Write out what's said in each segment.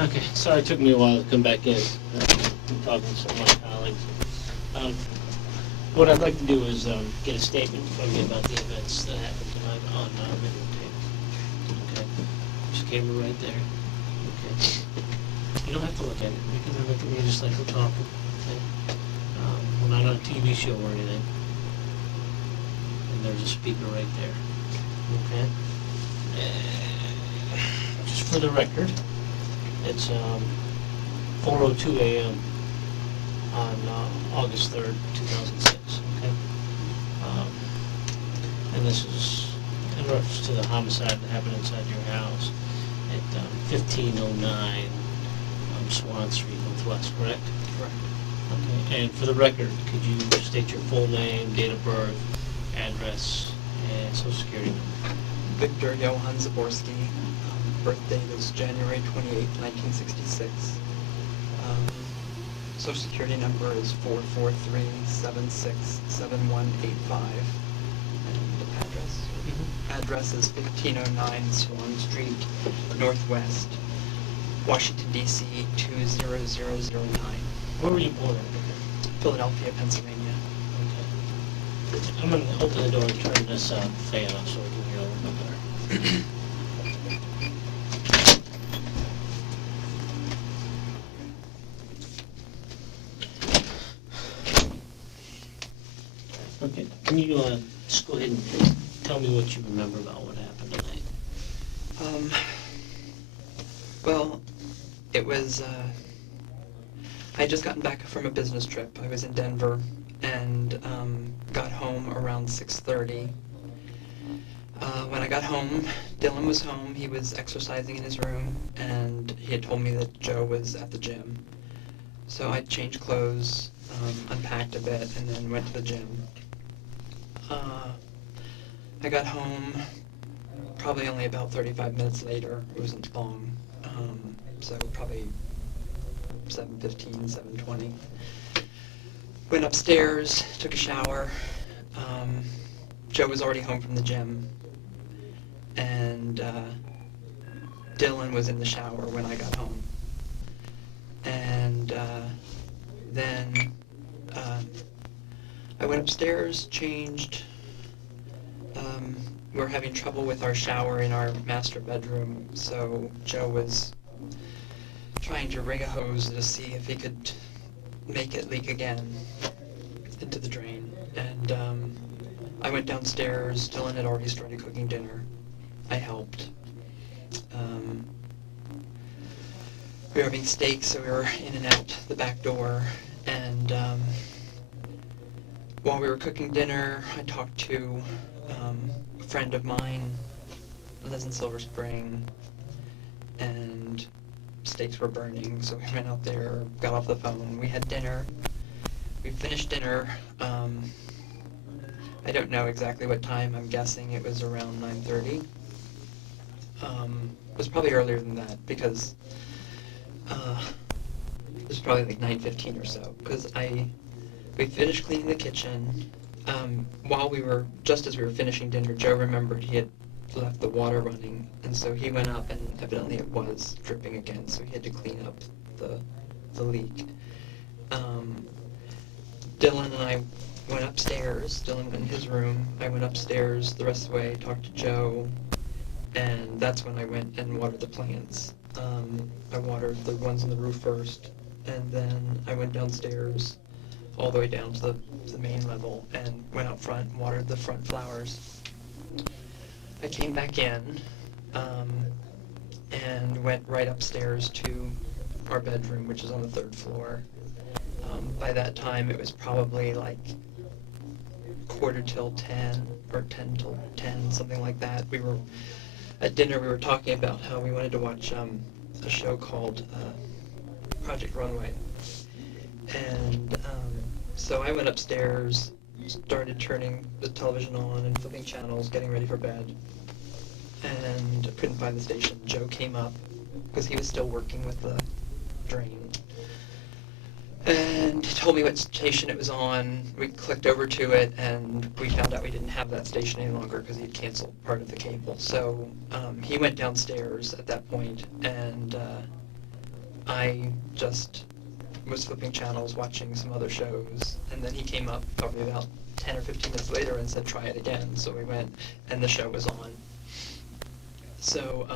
Okay, sorry it took me a while to come back in. I'm talking to some of my colleagues. What I'd like to do is get a statement from you about the events that happened tonight on videotape. Okay, there's a camera right there. Okay, you don't have to look at it. You can look at me just like we're talking. Okay, we're not on a TV show or anything. And there's a speaker right there. Okay, just for the record. It's 4:02 a.m. on August 3rd, 2006, okay? And this is in reference to the homicide that happened inside your house at 1509 Swan Street, Northwest, correct? Correct. Okay, and for the record, could you state your full name, date of birth, address, and social security number? Victor Johann Zaborsky. Birth date is January 28, 1966. Social security number is 443-767185. And address? Mm-hmm. Address is 1509 Swan Street, Northwest, Washington, D.C. 20009. Where were you born? Philadelphia, Pennsylvania. Okay. I'm going to open the door and turn this fan off so we can hear a little bit better. Okay, can you just go ahead and tell me what you remember about what happened tonight? Well, it was, I had just gotten back from a business trip. I was in Denver and got home around 6:30. When I got home, Dylan was home. He was exercising in his room, and he had told me that Joe was at the gym. So I changed clothes, unpacked a bit, and then went to the gym. I got home probably only about 35 minutes later. It wasn't long, so probably 7:15, 7:20. Went upstairs, took a shower. Joe was already home from the gym, and Dylan was in the shower when I got home. And then I went upstairs, changed. We were having trouble with our shower in our master bedroom, so Joe was trying to rig a hose to see if he could make it leak again into the drain. And I went downstairs. Dylan had already started cooking dinner. I helped. We were having steak, so we were in and out the back door. And while we were cooking dinner, I talked to a friend of mine, lives in Silver Spring, and steaks were burning, so we went out there, got off the phone. We had dinner. We finished dinner. I don't know exactly what time. I'm guessing it was around 9:30. It was probably earlier than that because it was probably like 9:15 or so. Because we finished cleaning the kitchen. Just as we were finishing dinner, Joe remembered he had left the water running, and so he went up, and evidently it was dripping again, so he had to clean up the leak. Dylan and I went upstairs. Dylan went in his room. I went upstairs the rest of the way, talked to Joe, and that's when I went and watered the plants. I watered the ones on the roof first, and then I went downstairs all the way down to the main level and went out front and watered the front flowers. I came back in and went right upstairs to our bedroom, which is on the 3rd floor. By that time, it was probably like 9:45 or 10 till 10, something like that. We were at dinner. We were talking about how we wanted to watch a show called Project Runway, and so I went upstairs, started turning the television on and flipping channels, getting ready for bed, and couldn't find the station. Joe came up because he was still working with the drain, and he told me what station it was on. We clicked over to it, and we found out we didn't have that station any longer because he'd canceled part of the cable. So he went downstairs at that point, and I just was flipping channels, watching some other shows, and then he came up probably about 10 or 15 minutes later and said, try it again. So we went, and the show was on. So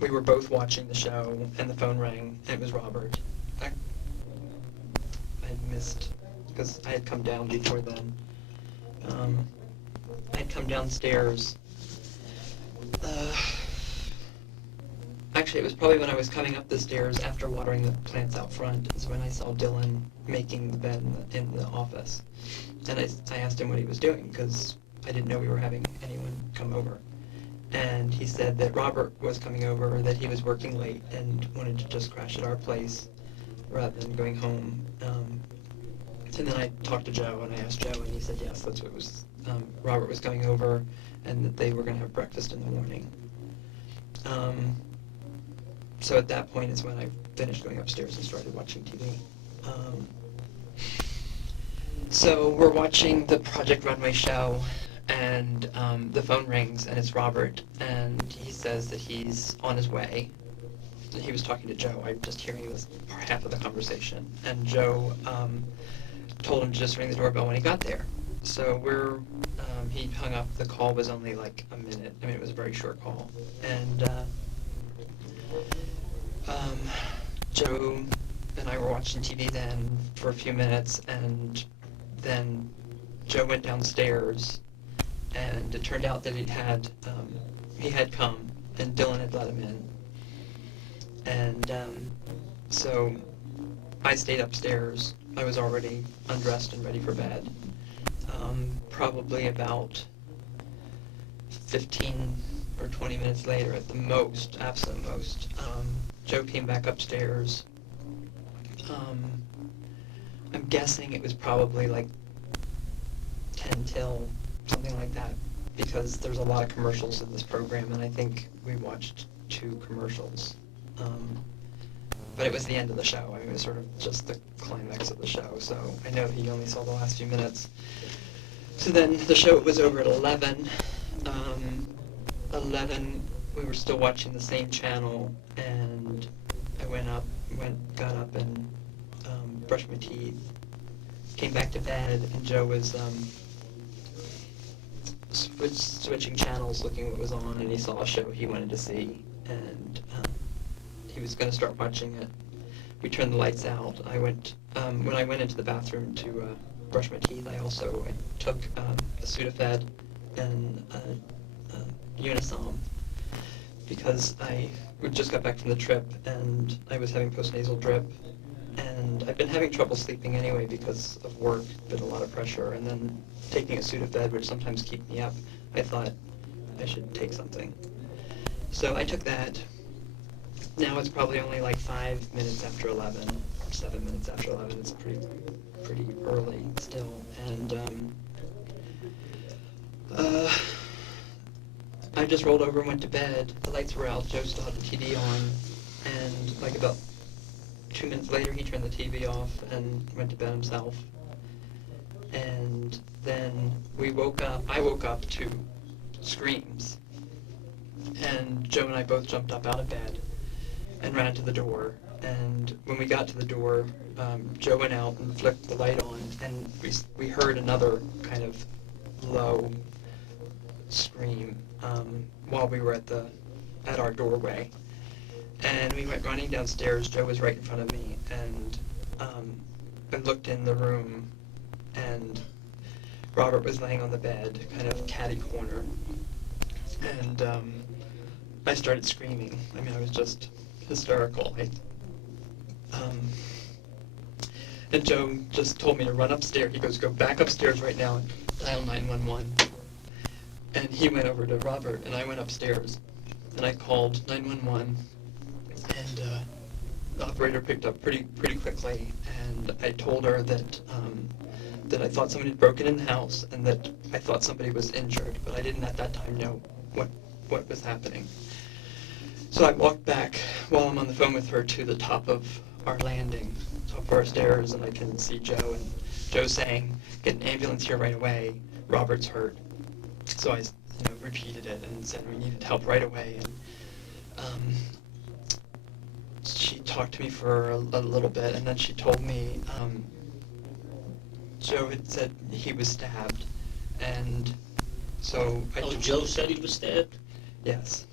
we were both watching the show, and the phone rang, and it was Robert. I had missed, because I had come down before then. I had come downstairs. Actually, it was probably when I was coming up the stairs after watering the plants out front is when I saw Dylan making the bed in the office. And I asked him what he was doing, because I didn't know we were having anyone come over. And he said that Robert was coming over, that he was working late and wanted to just crash at our place rather than going home. And then I talked to Joe, and I asked Joe, and he said yes, that's what it was. Robert was coming over, and that they were going to have breakfast in the morning. So at that point is when I finished going upstairs and started watching TV. So we're watching the Project Runway show, and the phone rings, and it's Robert, and he says that he's on his way. And he was talking to Joe. I'm just hearing this half of the conversation. And Joe told him to just ring the doorbell when he got there. So he hung up. The call was only like a minute. I mean, it was a very short call. And Joe and I were watching TV then for a few minutes, and then Joe went downstairs, and it turned out that he had come, and Dylan had let him in. And so I stayed upstairs. I was already undressed and ready for bed. Probably about 15 or 20 minutes later at the most, absolute most, Joe came back upstairs. I'm guessing it was probably like 10 till, something like that, because there's a lot of commercials in this program, and I think we watched 2 commercials. But it was the end of the show. I mean, it was sort of just the climax of the show, so I know he only saw the last few minutes. So then the show was over at 11. 11, we were still watching the same channel, and I got up and brushed my teeth, came back to bed, and Joe was switching channels, looking what was on, and he saw a show he wanted to see, and he was going to start watching it. We turned the lights out. When I went into the bathroom to brush my teeth, I took a Sudafed and Unisom, because I just got back from the trip, and I was having postnasal drip, and I've been having trouble sleeping anyway because of work, been a lot of pressure, and then taking a Sudafed, which sometimes keep me up, I thought I should take something. So I took that. Now it's probably only like 5 minutes after 11, or 7 minutes after 11. It's pretty early still, and I just rolled over and went to bed. The lights were out. Joe still had the TV on, and like about 2 minutes later, he turned the TV off and went to bed himself. And then I woke up to screams, and Joe and I both jumped up out of bed and ran to the door. And when we got to the door, Joe went out and flipped the light on, and we heard another kind of low scream while we were at our doorway. And we went running downstairs. Joe was right in front of me, and I looked in the room, and Robert was laying on the bed, kind of catty corner, and I started screaming. I mean, I was just hysterical. And Joe just told me to run upstairs. He goes, go back upstairs right now and dial 911. And he went over to Robert, and I went upstairs, and I called 911, and the operator picked up pretty quickly, and I told her that I thought somebody had broken in the house, and that I thought somebody was injured, but I didn't at that time know what was happening. So I walked back while I'm on the phone with her to the top of our landing, top of our stairs, and I can see Joe, and Joe saying, get an ambulance here right away, Robert's hurt. So I repeated it and said we needed help right away. And talked to me for a little bit, and then she told me Joe had said he was stabbed, and so Oh, Joe said he was stabbed? Yes,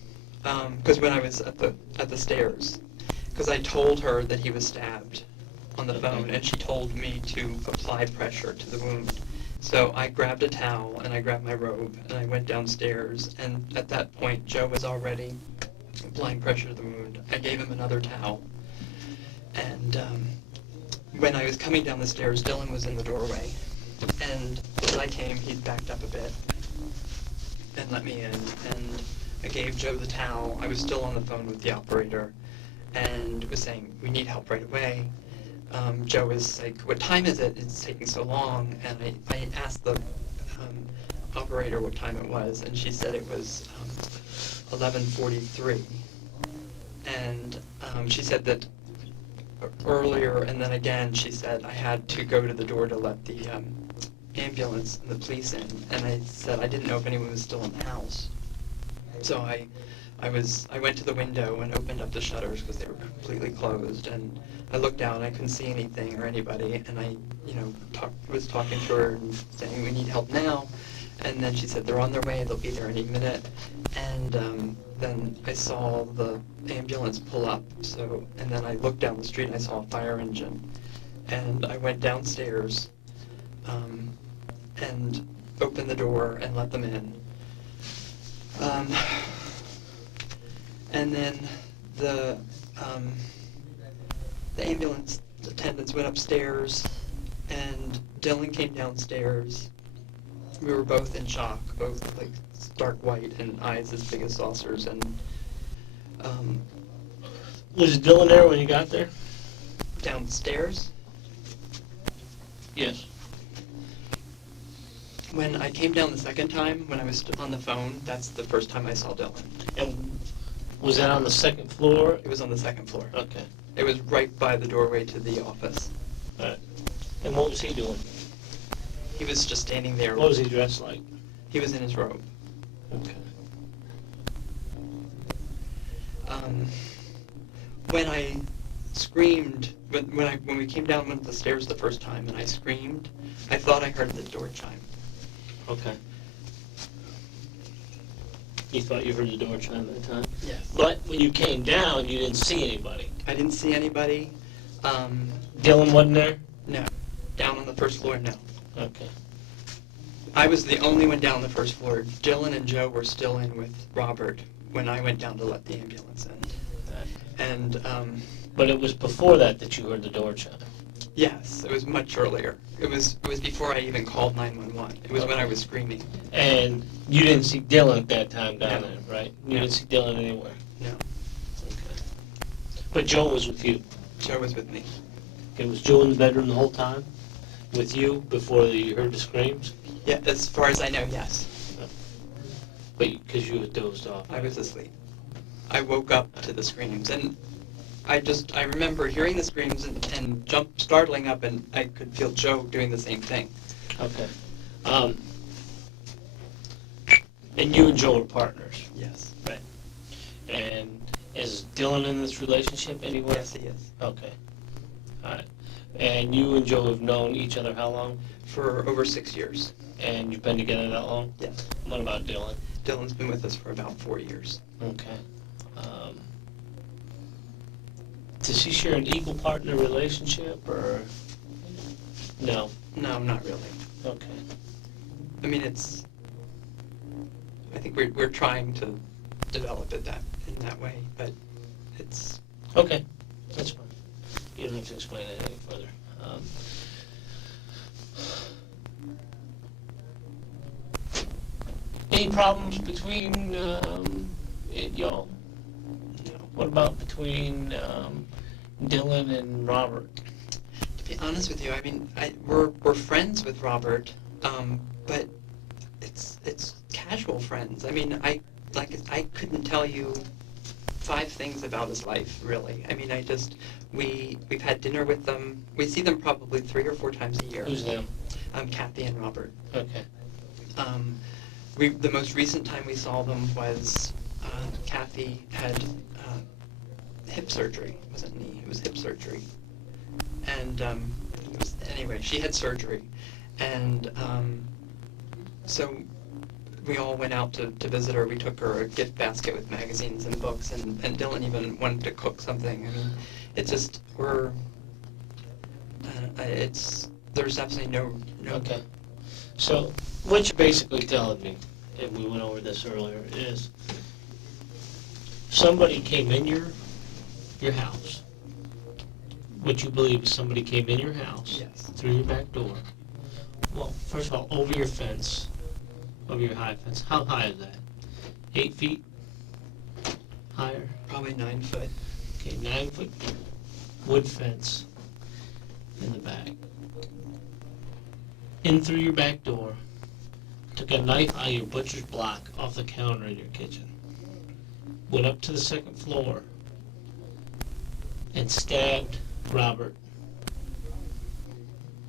because when I was at the stairs, because I told her that he was stabbed on the phone, and she told me to apply pressure to the wound. So I grabbed a towel and I grabbed my robe and I went downstairs, and at that point Joe was already applying pressure to the wound. I gave him another towel, and when I was coming down the stairs, Dylan was in the doorway, and as I came, he'd backed up a bit and let me in, and I gave Joe the towel. I was still on the phone with the operator and was saying, we need help right away. Joe was like, what time is it? It's taking so long. And I asked the operator what time it was, and she said it was 11:43. And she said that earlier, and then again, she said I had to go to the door to let the ambulance and the police in. And I said I didn't know if anyone was still in the house. So I went to the window and opened up the shutters because they were completely closed, and I looked down, I couldn't see anything or anybody, and I, was talking to her and saying, we need help now, and then she said, they're on their way, they'll be there any minute, and then I saw the ambulance pull up, and then I looked down the street and I saw a fire engine, and I went downstairs, and opened the door and let them in. And then the ambulance attendants went upstairs, and Dylan came downstairs. We were both in shock, both like stark white and eyes as big as saucers. And was Dylan there when you got there? Downstairs? Yes. When I came down the second time, when I was on the phone, that's the first time I saw Dylan. And was that on the second floor? It was on the second floor. Okay. It was right by the doorway to the office. All right. And what was he doing? He was just standing there. What was he dressed like? He was in his robe. Okay. When I screamed, when we came down the stairs the first time and I screamed, I thought I heard the door chime. Okay. You thought you heard the door chime that time? Yes. But when you came down, you didn't see anybody. I didn't see anybody. Dylan wasn't there? No. Down on the first floor, no. Okay. I was the only one down the first floor. Dylan and Joe were still in with Robert when I went down to let the ambulance in. And but it was before that you heard the door chime. yes, it was much earlier. It was before I even called 911. It was when I was screaming. And you didn't see Dylan at that time down No. there, right? You No. didn't see Dylan anywhere. No. Okay. But Joe was with you. Joe was with me. Okay, was Joe in the bedroom the whole time with you before you heard the screams? Yeah, as far as I know, yes. But because you had dozed off. I was asleep. I woke up to the screams, and I remember hearing the screams and startling up, and I could feel Joe doing the same thing. Okay. And you and Joe are partners, Yes. right? And is Dylan in this relationship anywhere? Yes, he is. Okay. All right. And you and Joe have known each other how long? For over 6 years. And you've been together that long? Yes. What about Dylan? Dylan's been with us for about 4 years. Okay. Does he share an equal partner relationship, or no? No, not really. Okay. I mean, I think we're trying to develop it in that way, but it's... Okay, that's fine. You don't have to explain it any further. Any problems between y'all? No. What about between Dylan and Robert? To be honest with you, I mean, we're friends with Robert, but it's casual friends. I mean, I couldn't tell you 5 things about his life, really. I mean, we've had dinner with them. We see them probably 3 or 4 times a year. Who's them? Kathy and Robert. Okay. The most recent time we saw them was Kathy had hip surgery. It wasn't knee, it was hip surgery. And anyway, she had surgery. And so we all went out to visit her. We took her a gift basket with magazines and books, and Dylan even wanted to cook something. I mean, it's just, there's absolutely no. Okay. So what you're basically telling me, and we went over this earlier, is somebody came in your house. What you believe is somebody came in your house, Yes. through your back door. Well, first of all, over your fence, over your high fence. How high is that? 8 feet higher? Probably 9 foot. Okay, 9-foot wood fence in the back. In through your back door, took a knife out of your butcher's block off the counter in your kitchen, went up to the second floor, and stabbed Robert,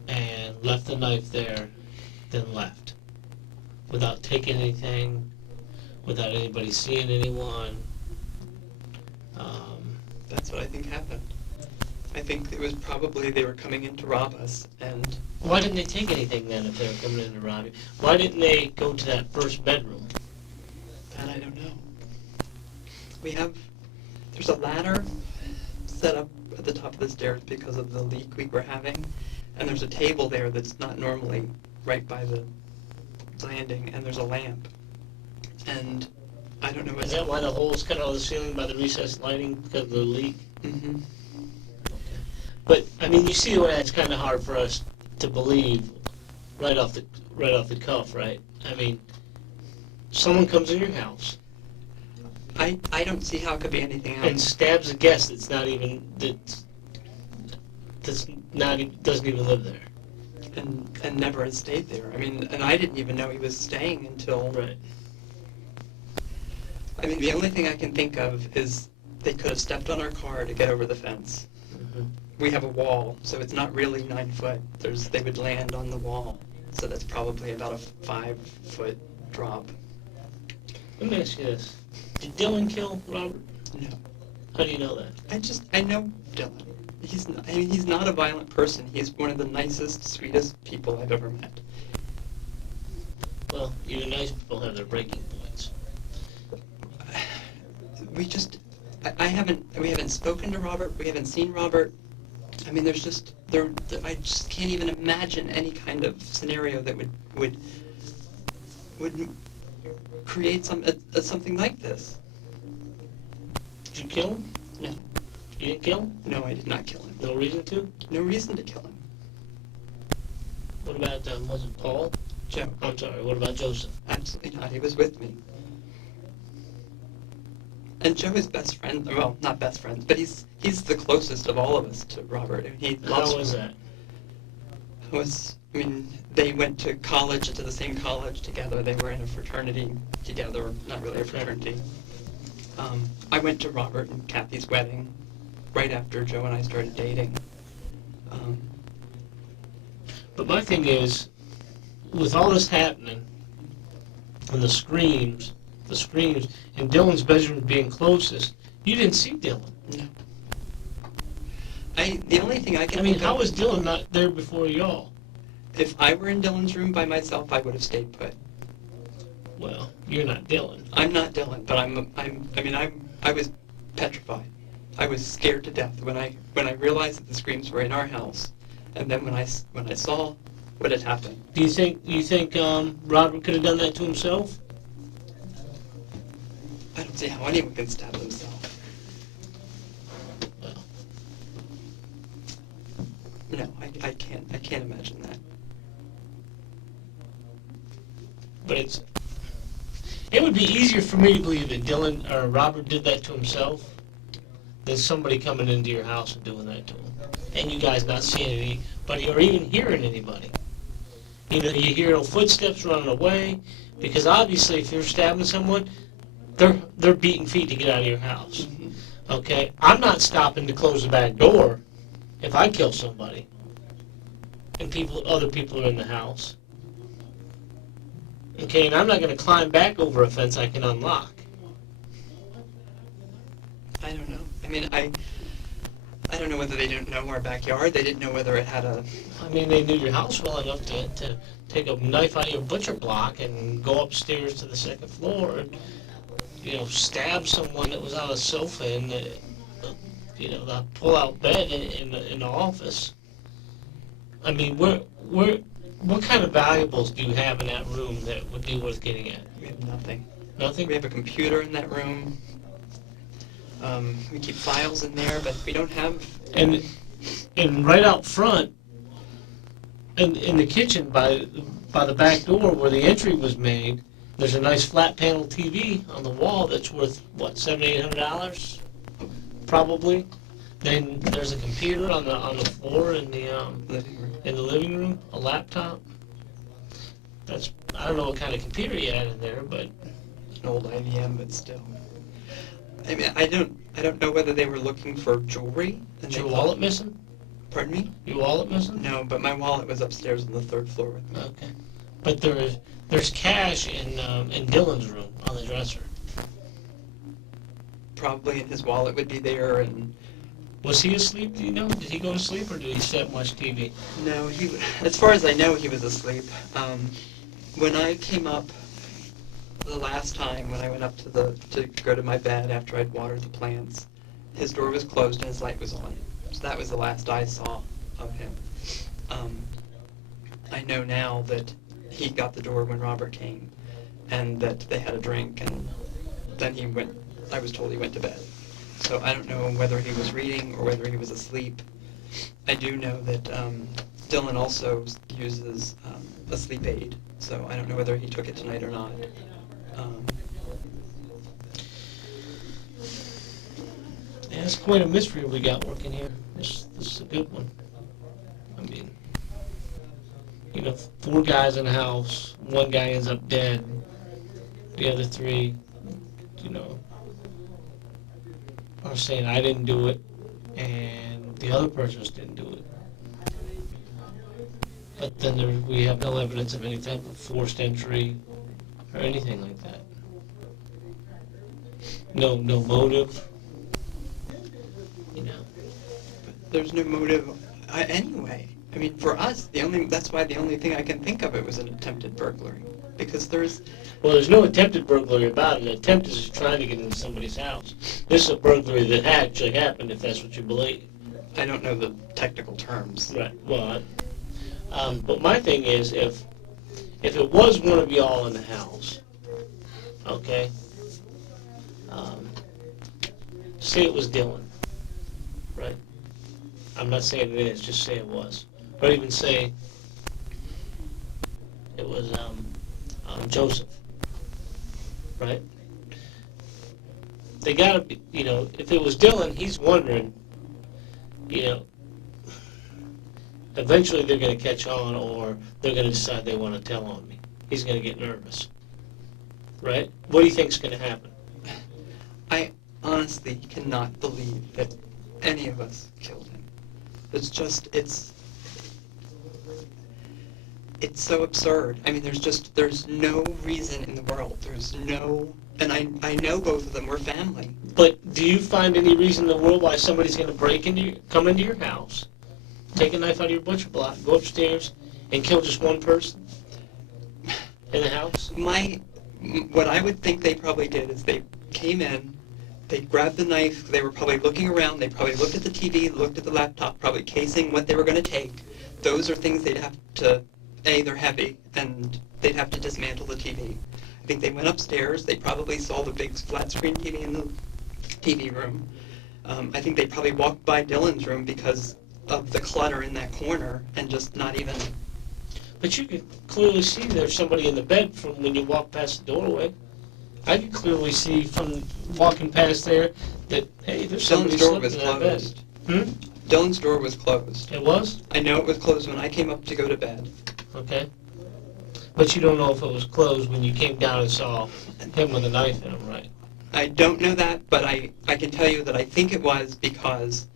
and left the knife there, then left, without taking anything, without anybody seeing anyone. That's what I think happened. I think it was probably they were coming in to rob us, and Why didn't they take anything then if they were coming in to rob you? Why didn't they go to that first bedroom? that I don't know. There's a ladder set up at the top of the stairs because of the leak we were having, and there's a table there that's not normally right by the landing, and there's a lamp. And I don't know what... Is that why the hole's cut out of the ceiling by the recessed lighting because of the leak? Mm-hmm. But I mean, you see why it's kind of hard for us to believe right off the cuff, right? I mean, someone comes in your house I don't see how it could be anything and else. stabs a guest that's not even doesn't even live there. And never has stayed there. I mean, and I didn't even know he was staying until... Right. I mean, the only thing I can think of is they could have stepped on our car to get over the fence. Mm-hmm. We have a wall, so it's not really 9 foot. They would land on the wall, so that's probably about a 5 foot drop. Let me ask you this: did Dylan kill Robert? No, How do you know that? I know Dylan. He's not a violent person. He's one of the nicest, sweetest people I've ever met. Well, even nice people have their breaking points. We haven't spoken to Robert. We haven't seen Robert. I mean, I just can't even imagine any kind of scenario that would create something like this. Did you kill him? No. You didn't kill him? No, I did not kill him. No reason to? No reason to kill him. What about, was it Paul? Joe. I'm sorry, what about Joseph? Absolutely not. He was with me. And Joe is best friend. Well, not best friends, but he's the closest of all of us to Robert. And he loves How was that? They went to college, to the same college together. They were in a fraternity together. Not really a fraternity. I went to Robert and Kathy's wedding right after Joe and I started dating. But my thing is, with all this happening, and the screams, and Dylan's bedroom being closest, you didn't see Dylan. No. The only thing I can I mean, think how of, was Dylan not there before y'all? if I were in Dylan's room by myself, I would have stayed put. Well, you're not Dylan. I'm not Dylan, but I was petrified. I was scared to death when I realized that the screams were in our house, and then when I saw what had happened. Do you think Robert could have done that to himself? I don't see how anyone can stab themselves. Well, No, I can't imagine that. but it would be easier for me to believe that Dylan or Robert did that to himself than somebody coming into your house and doing that to him, and you guys not seeing anybody or even hearing anybody. You know, you hear footsteps running away, because obviously if you're stabbing someone, they're beating feet to get out of your house. Mm-hmm. Okay, I'm not stopping to close the back door if I kill somebody, and other people are in the house. Okay, and I'm not going to climb back over a fence I can unlock. I don't know. I mean, I don't know whether they didn't know our backyard. They didn't know whether it had a... I mean, they knew your house well enough to take a knife out of your butcher block and go upstairs to the second floor and, stab someone that was on a sofa in the pull-out bed in the office. I mean, what kind of valuables do you have in that room that would be worth getting at? We have nothing. Nothing? We have a computer in that room. We keep files in there, but we don't have... And right out front, in the kitchen by the back door where the entry was made, there's a nice flat panel TV on the wall that's worth, what, $700-800? Probably. Then there's a computer on the floor in the living room, a laptop. I don't know what kind of computer you had in there, but An old IBM, but still. I mean, I don't know whether they were looking for jewelry. And is your they wallet thought, missing? Pardon me? Your wallet missing? No, but my wallet was upstairs on the 3rd floor with me. Okay. But there's cash in Dylan's room on the dresser. Probably, and his wallet would be there, and... Was he asleep? Do you know? Did he go to sleep, or did he sit and watch TV? No, as far as I know, he was asleep. When I came up the last time, when I went up to go to my bed after I'd watered the plants, his door was closed and his light was on. So that was the last I saw of him. I know now that he got the door when Robert came, and that they had a drink, and then I was told he went to bed. So I don't know whether he was reading or whether he was asleep. I do know that Dylan also uses a sleep aid, so I don't know whether he took it tonight or not. Yeah, it's quite a mystery we got working here. This is a good one. I mean, 4 guys in the house, 1 guy ends up dead, the other 3, are saying I didn't do it, and the other persons didn't do it. But then we have no evidence of any type of forced entry or anything like that. No motive. But there's no motive anyway. I mean, for us, that's why the only thing I can think of it was an attempted burglary. Because there's no attempted burglary about it. An attempt is trying to get into somebody's house. This is a burglary that actually happened, if that's what you believe. I don't know the technical terms. Right. Well, but my thing is, if it was one of y'all in the house, okay, say it was Dylan, right? I'm not saying it is, just say it was. Or even say it was Joseph, right? They gotta be, if it was Dylan, he's wondering, eventually they're gonna catch on, or they're gonna decide they want to tell on me. He's gonna get nervous, right? What do you think's gonna happen? I honestly cannot believe that any of us killed him. It's so absurd. I mean, there's no reason in the world. And I know both of them. We're family. But do you find any reason in the world why somebody's going to come into your house, take a knife out of your butcher block, go upstairs, and kill just one person in the house? What I would think they probably did is they came in, they grabbed the knife, they were probably looking around, they probably looked at the TV, looked at the laptop, probably casing what they were going to take. Those are things they'd have to, they're heavy, and they'd have to dismantle the TV. I think they went upstairs, they probably saw the big flat screen TV in the TV room. I think they probably walked by Dylan's room because of the clutter in that corner and just not even... But you could clearly see there's somebody in the bed from when you walk past the doorway. I could clearly see from walking past there that, hey, there's somebody Dylan's door sleeping was in that bed. closed. Dylan's door was closed. It was? I know it was closed when I came up to go to bed. Okay. But you don't know if it was closed when you came down and saw him with a knife in him, right? I don't know that, but I can tell you that I think it was because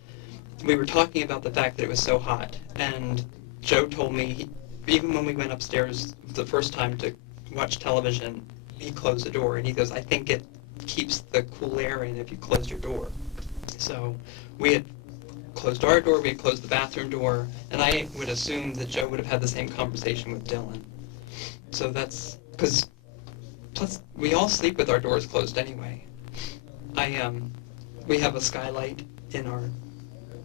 we were talking about the fact that it was so hot. And Joe told me, even when we went upstairs the first time to watch television, he closed the door. And he goes, I think it keeps the cool air in if you close your door. So we had closed our door, we had closed the bathroom door, and I would assume that Joe would have had the same conversation with Dylan. So that's, because, plus, we all sleep with our doors closed anyway. We have a skylight in our,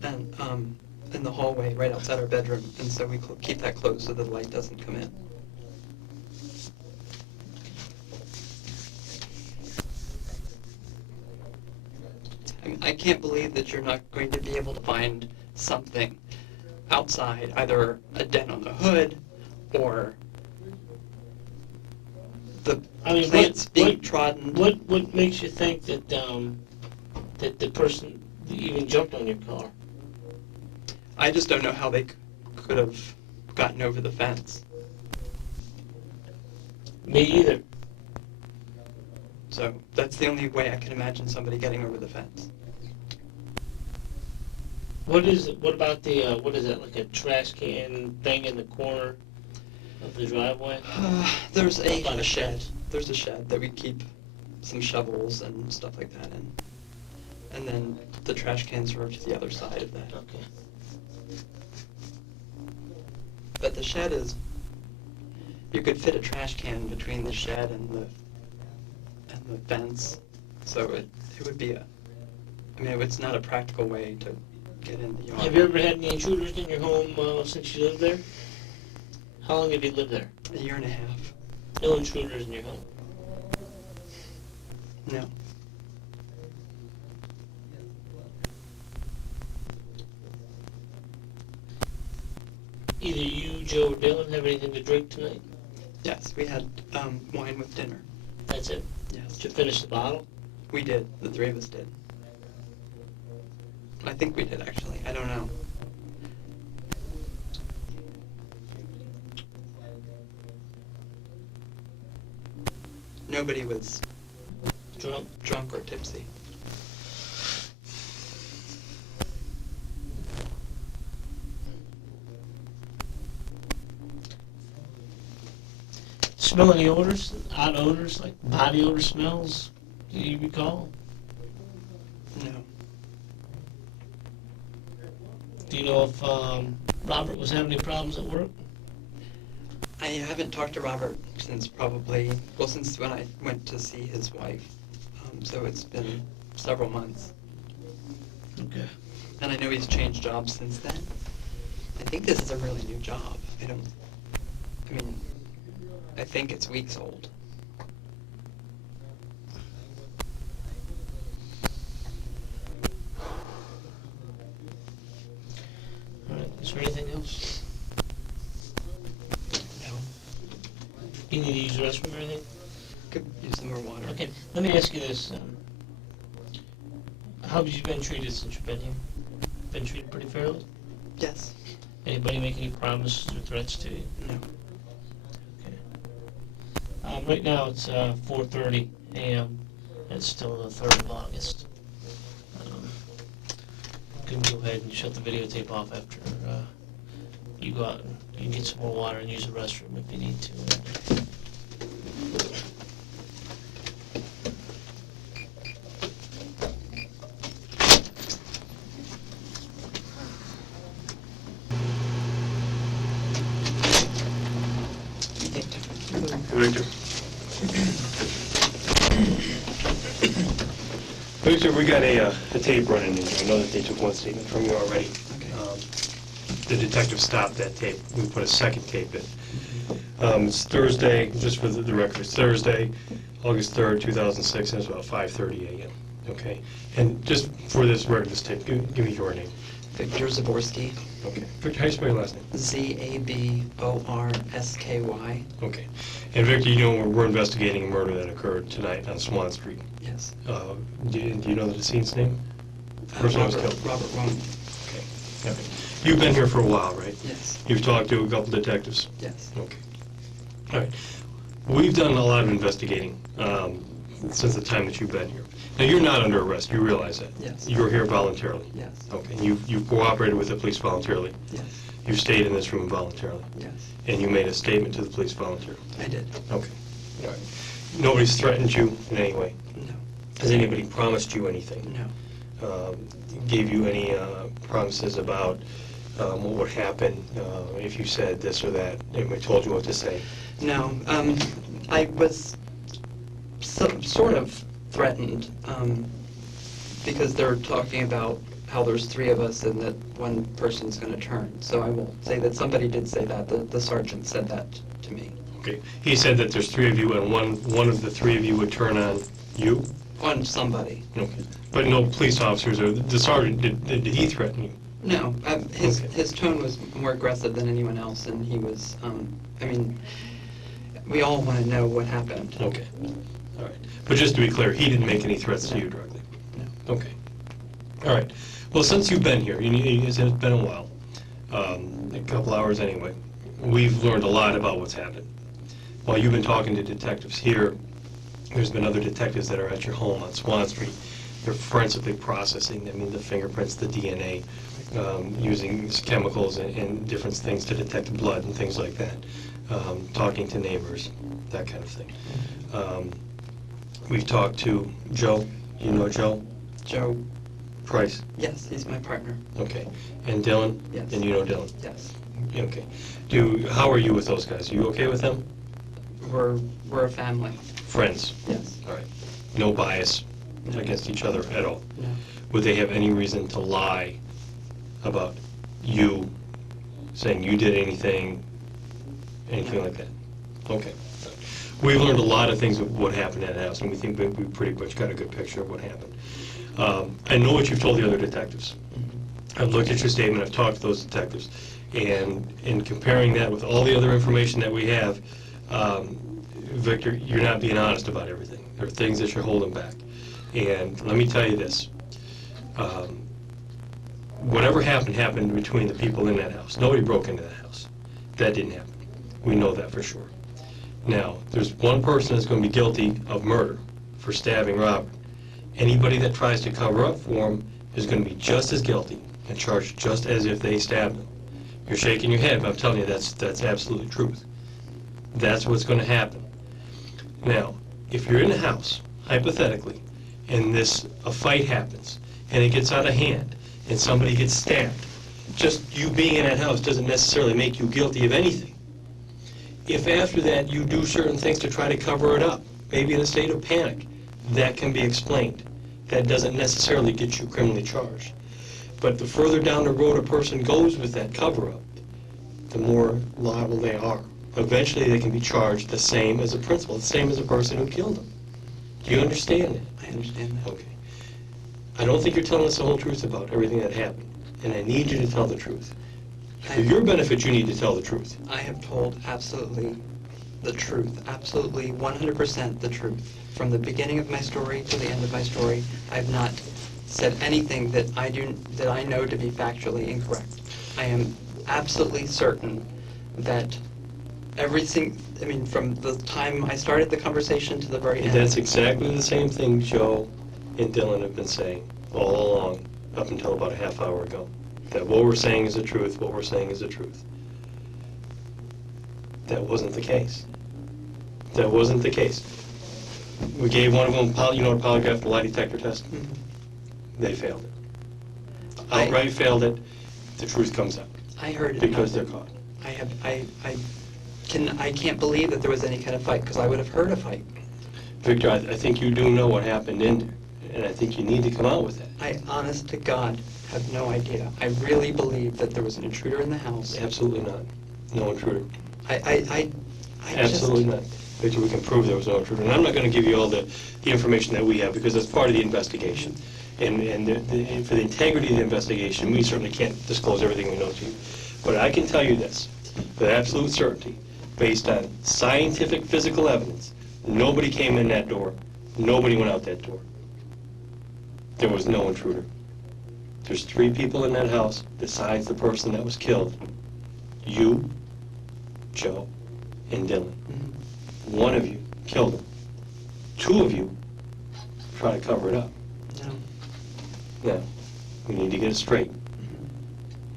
in the hallway right outside our bedroom, and so we keep that closed so the light doesn't come in. I can't believe that you're not going to be able to find something outside, either a dent on the hood or the plants being trodden. What makes you think that that the person even jumped on your car? I just don't know how they could have gotten over the fence. Me either. So that's the only way I can imagine somebody getting over the fence. What is it? What about the what is that, like a trash can thing in the corner of the driveway? There's Up on a a shed. shed. There's a shed that we keep some shovels and stuff like that in. And then the trash cans are to the other side of that. Okay. But the shed is, you could fit a trash can between the shed and the fence. So it would be it's not a practical way to get in the yard. Have you ever had any intruders in your home since you lived there? How long have you lived there? A year and a half. No intruders in your home? No. Either you, Joe, or Dylan have anything to drink tonight? Yes, we had wine with dinner. That's it? Yes. Did you finish the bottle? We did. The three of us did. I think we did, actually. I don't know. Nobody was drunk or tipsy. Smell any odors? Odd odors, like body odor smells? Do you recall? No. Do you know if Robert was having any problems at work? I haven't talked to Robert since since when I went to see his wife. So it's been several months. Okay. And I know he's changed jobs since then. I think this is a really new job. I think it's weeks old. All right. Is there anything else? No. You need to use the restroom or anything? Could use some more water. Okay. Let me ask you this. How have you been treated since you've been here? Been treated pretty fairly? Yes. Anybody make any promises or threats to you? No. Okay. Right now it's 4:30 a.m. It's still the 3rd of August. You can go ahead and shut the videotape off after you go out and you can get some more water and use the restroom if you need to. Victor. Victor, we got a tape running in here. I know that they took one statement from you already. Okay. The detective stopped that tape. We put a second tape in. It's Thursday, just for the record, it's Thursday, August 3rd, 2006, and it's about 5:30 a.m. Okay? And just for this record, this tape, give me your name. Victor Zaborsky. Okay. Victor, how do you spell your last name? Zaborsky. Okay. And Victor, you know we're investigating a murder that occurred tonight on Swan Street. Yes. Do you know the decedent's name? The person who was killed. Robert Wong. Okay. Okay. You've been here for a while, right? Yes. You've talked to a couple detectives? Yes. Okay. All right. We've done a lot of investigating since the time that you've been here. Now, you're not under arrest. You realize that? Yes. You're here voluntarily? Yes. Okay. And you've cooperated with the police voluntarily? Yes. You've stayed in this room voluntarily? Yes. And you made a statement to the police voluntarily? I did. Okay. All right. Nobody's threatened you in any way? No. Has anybody promised you anything? No. gave you any promises about what would happen if you said this or that? Anybody told you what to say? No, I was sort of threatened because they're talking about how there's three of us and that one person's going to turn. So I will say that somebody did say that. The sergeant said that to me. Okay. He said that there's three of you, and one of the three of you would turn on you? On somebody. Okay. But no police officers, or the sergeant, did he threaten you? No, his Okay. his tone was more aggressive than anyone else, and he was. I mean, we all want to know what happened. Okay. All right. But just to be clear, he didn't make any threats to you directly? No. Okay. All right. Well, since you've been here, it's been a while, a couple hours anyway, we've learned a lot about what's happened. While you've been talking to detectives here, there's been other detectives that are at your home on Swan Street. They're forensically processing, the fingerprints, the DNA, using these chemicals and different things to detect blood and things like that, talking to neighbors, that kind of thing. We've talked to Joe. You know Joe? Joe. Price? Yes, he's my partner. Okay. And Dylan? Yes. And you know Dylan? Yes. Okay. How are you with those guys? You okay with them? We're a family. Friends? Yes. All right. No bias No. against each other at all? No. Would they have any reason to lie about you, saying you did anything No. like that? Okay. We've learned a lot of things of what happened at that house, and we think we pretty much got a good picture of what happened. I know what you've told the other detectives. I've looked at your statement, I've talked to those detectives, and in comparing that with all the other information that we have, Victor, you're not being honest about everything. There are things that you're holding back. And let me tell you this. Whatever happened between the people in that house. Nobody broke into that house. That didn't happen. We know that for sure. Now, there's one person that's going to be guilty of murder for stabbing Robert. Anybody that tries to cover up for him is going to be just as guilty and charged just as if they stabbed him. You're shaking your head, but I'm telling you that's absolutely truth. That's what's going to happen. Now, if you're in the house, hypothetically, and a fight happens, and it gets out of hand, and somebody gets stabbed, just you being in that house doesn't necessarily make you guilty of anything. If after that you do certain things to try to cover it up, maybe in a state of panic, that can be explained. That doesn't necessarily get you criminally charged. But the further down the road a person goes with that cover-up, the more liable they are. Eventually they can be charged the same as a principal, the same as a person who killed them. Do you understand that? I understand that. Okay. I don't think you're telling us the whole truth about everything that happened, and I need you to tell the truth. For your benefit, you need to tell the truth. I have told absolutely the truth, absolutely 100% the truth. From the beginning of my story to the end of my story, I have not said anything that I know to be factually incorrect. I am absolutely certain that everything, from the time I started the conversation to the very end. That's exactly the same thing Joe and Dylan have been saying all along, up until about a half hour ago. That what we're saying is the truth, what we're saying is the truth. That wasn't the case. That wasn't the case. We gave one of them, a polygraph, the lie detector test. Mhm. They failed it. Outright failed it. The truth comes out. I heard it. Because they're caught. I can't believe that there was any kind of fight, because I would have heard a fight. Victor, I think you do know what happened in there, and I think you need to come out with that. I, honest to God, have no idea. I really believe that there was an intruder in the house. Absolutely not. No intruder. I Absolutely not. Victor, we can prove there was no intruder. And I'm not going to give you all the information that we have, because that's part of the investigation. And for the integrity of the investigation, we certainly can't disclose everything we know to you. But I can tell you this, with absolute certainty, based on scientific physical evidence, nobody came in that door, nobody went out that door. There was no intruder. There's 3 people in that house besides the person that was killed. You, Joe, and Dylan. Mhm. 1 of you killed him. 2 of you try to cover it up. No. Now, we need to get it straight.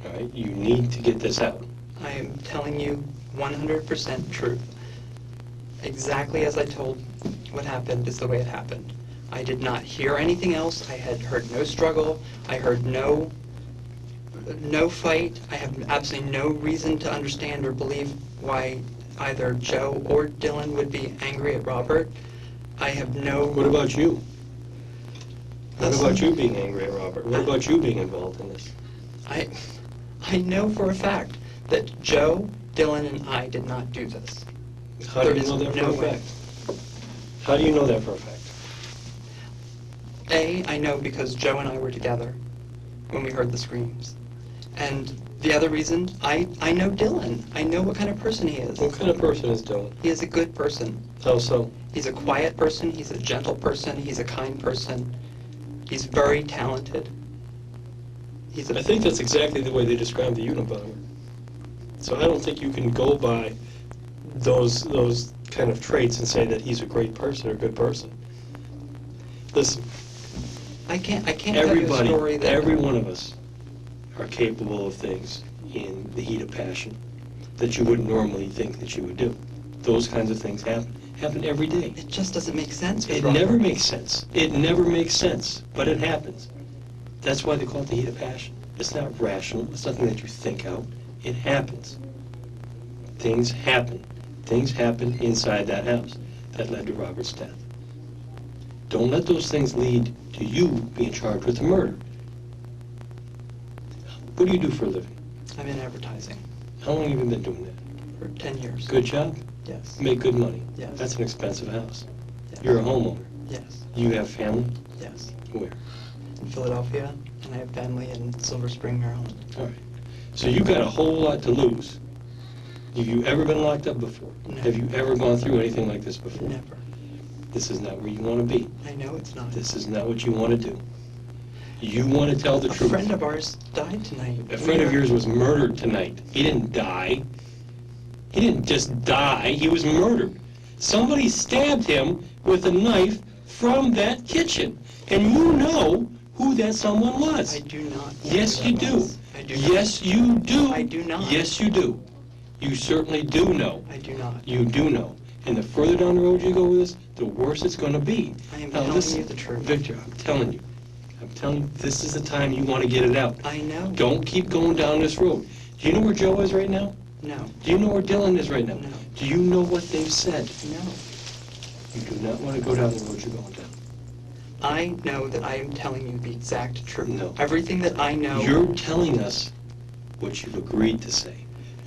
All right? You need to get this out. I am telling you 100% truth. Exactly as I told what happened is the way it happened. I did not hear anything else. I had heard no struggle. I heard no fight. I have absolutely no reason to understand or believe why either Joe or Dylan would be angry at Robert. I have no... What about you? What Listen, about you being angry at Robert? What about you being involved in this? I know for a fact that Joe, Dylan, and I did not do this. How do There you is know that for no a way. fact? How do you know that for a fact? I know because Joe and I were together when we heard the screams. And the other reason, I know Dylan. I know what kind of person he is. What kind of person is Dylan? He is a good person. How so? He's a quiet person. He's a gentle person. He's a kind person. He's very talented. I think that's exactly the way they describe the Unabomber. So I don't think you can go by those kind of traits and say that he's a great person or a good person. Listen, I can't tell you a story that... every one of us are capable of things in the heat of passion that you wouldn't normally think that you would do. Those kinds of things happen every day. It just doesn't make sense with It Robert. never makes sense. It never makes sense, but it happens. That's why they call it the heat of passion. It's not rational. It's nothing that you think out. It happens. Things happen. Things happen inside that house that led to Robert's death. Don't let those things lead to you being charged with the murder. What do you do for a living? I'm in advertising How long have you been doing that? for 10 years. Good job? Yes. You make good money? Yes. That's an expensive house. Yes. You're a homeowner. Yes. You have family? Yes. Where? In Philadelphia, and I have family in Silver Spring, Maryland. All right. So you've got a whole lot to lose. Have you ever been locked up before? No. Have you ever gone through anything like this before? Never. This is not where you want to be. I know it's not. This is not what you want to do. You want to tell the A truth. friend of ours died tonight. A friend of yours was murdered tonight. He didn't die. He didn't just die. He was murdered. Somebody stabbed him with a knife from that kitchen. And you know who that someone was. I do not. know Yes, who you that do. was. I do not. Yes, you do. I do not. Yes, you do. You certainly do know. I do not. You do know. And the further down the road you go with this, the worse it's going to be. I am Now, telling listen, you the truth. Victor, I'm telling you, this is the time you want to get it out. I know. Don't keep going down this road. Do you know where Joe is right now? No. Do you know where Dylan is right now? No. Do you know what they've said? No. You do not want to go down the road you're going down. I know that I am telling you the exact truth. No. Everything that I know. You're telling us what you've agreed to say.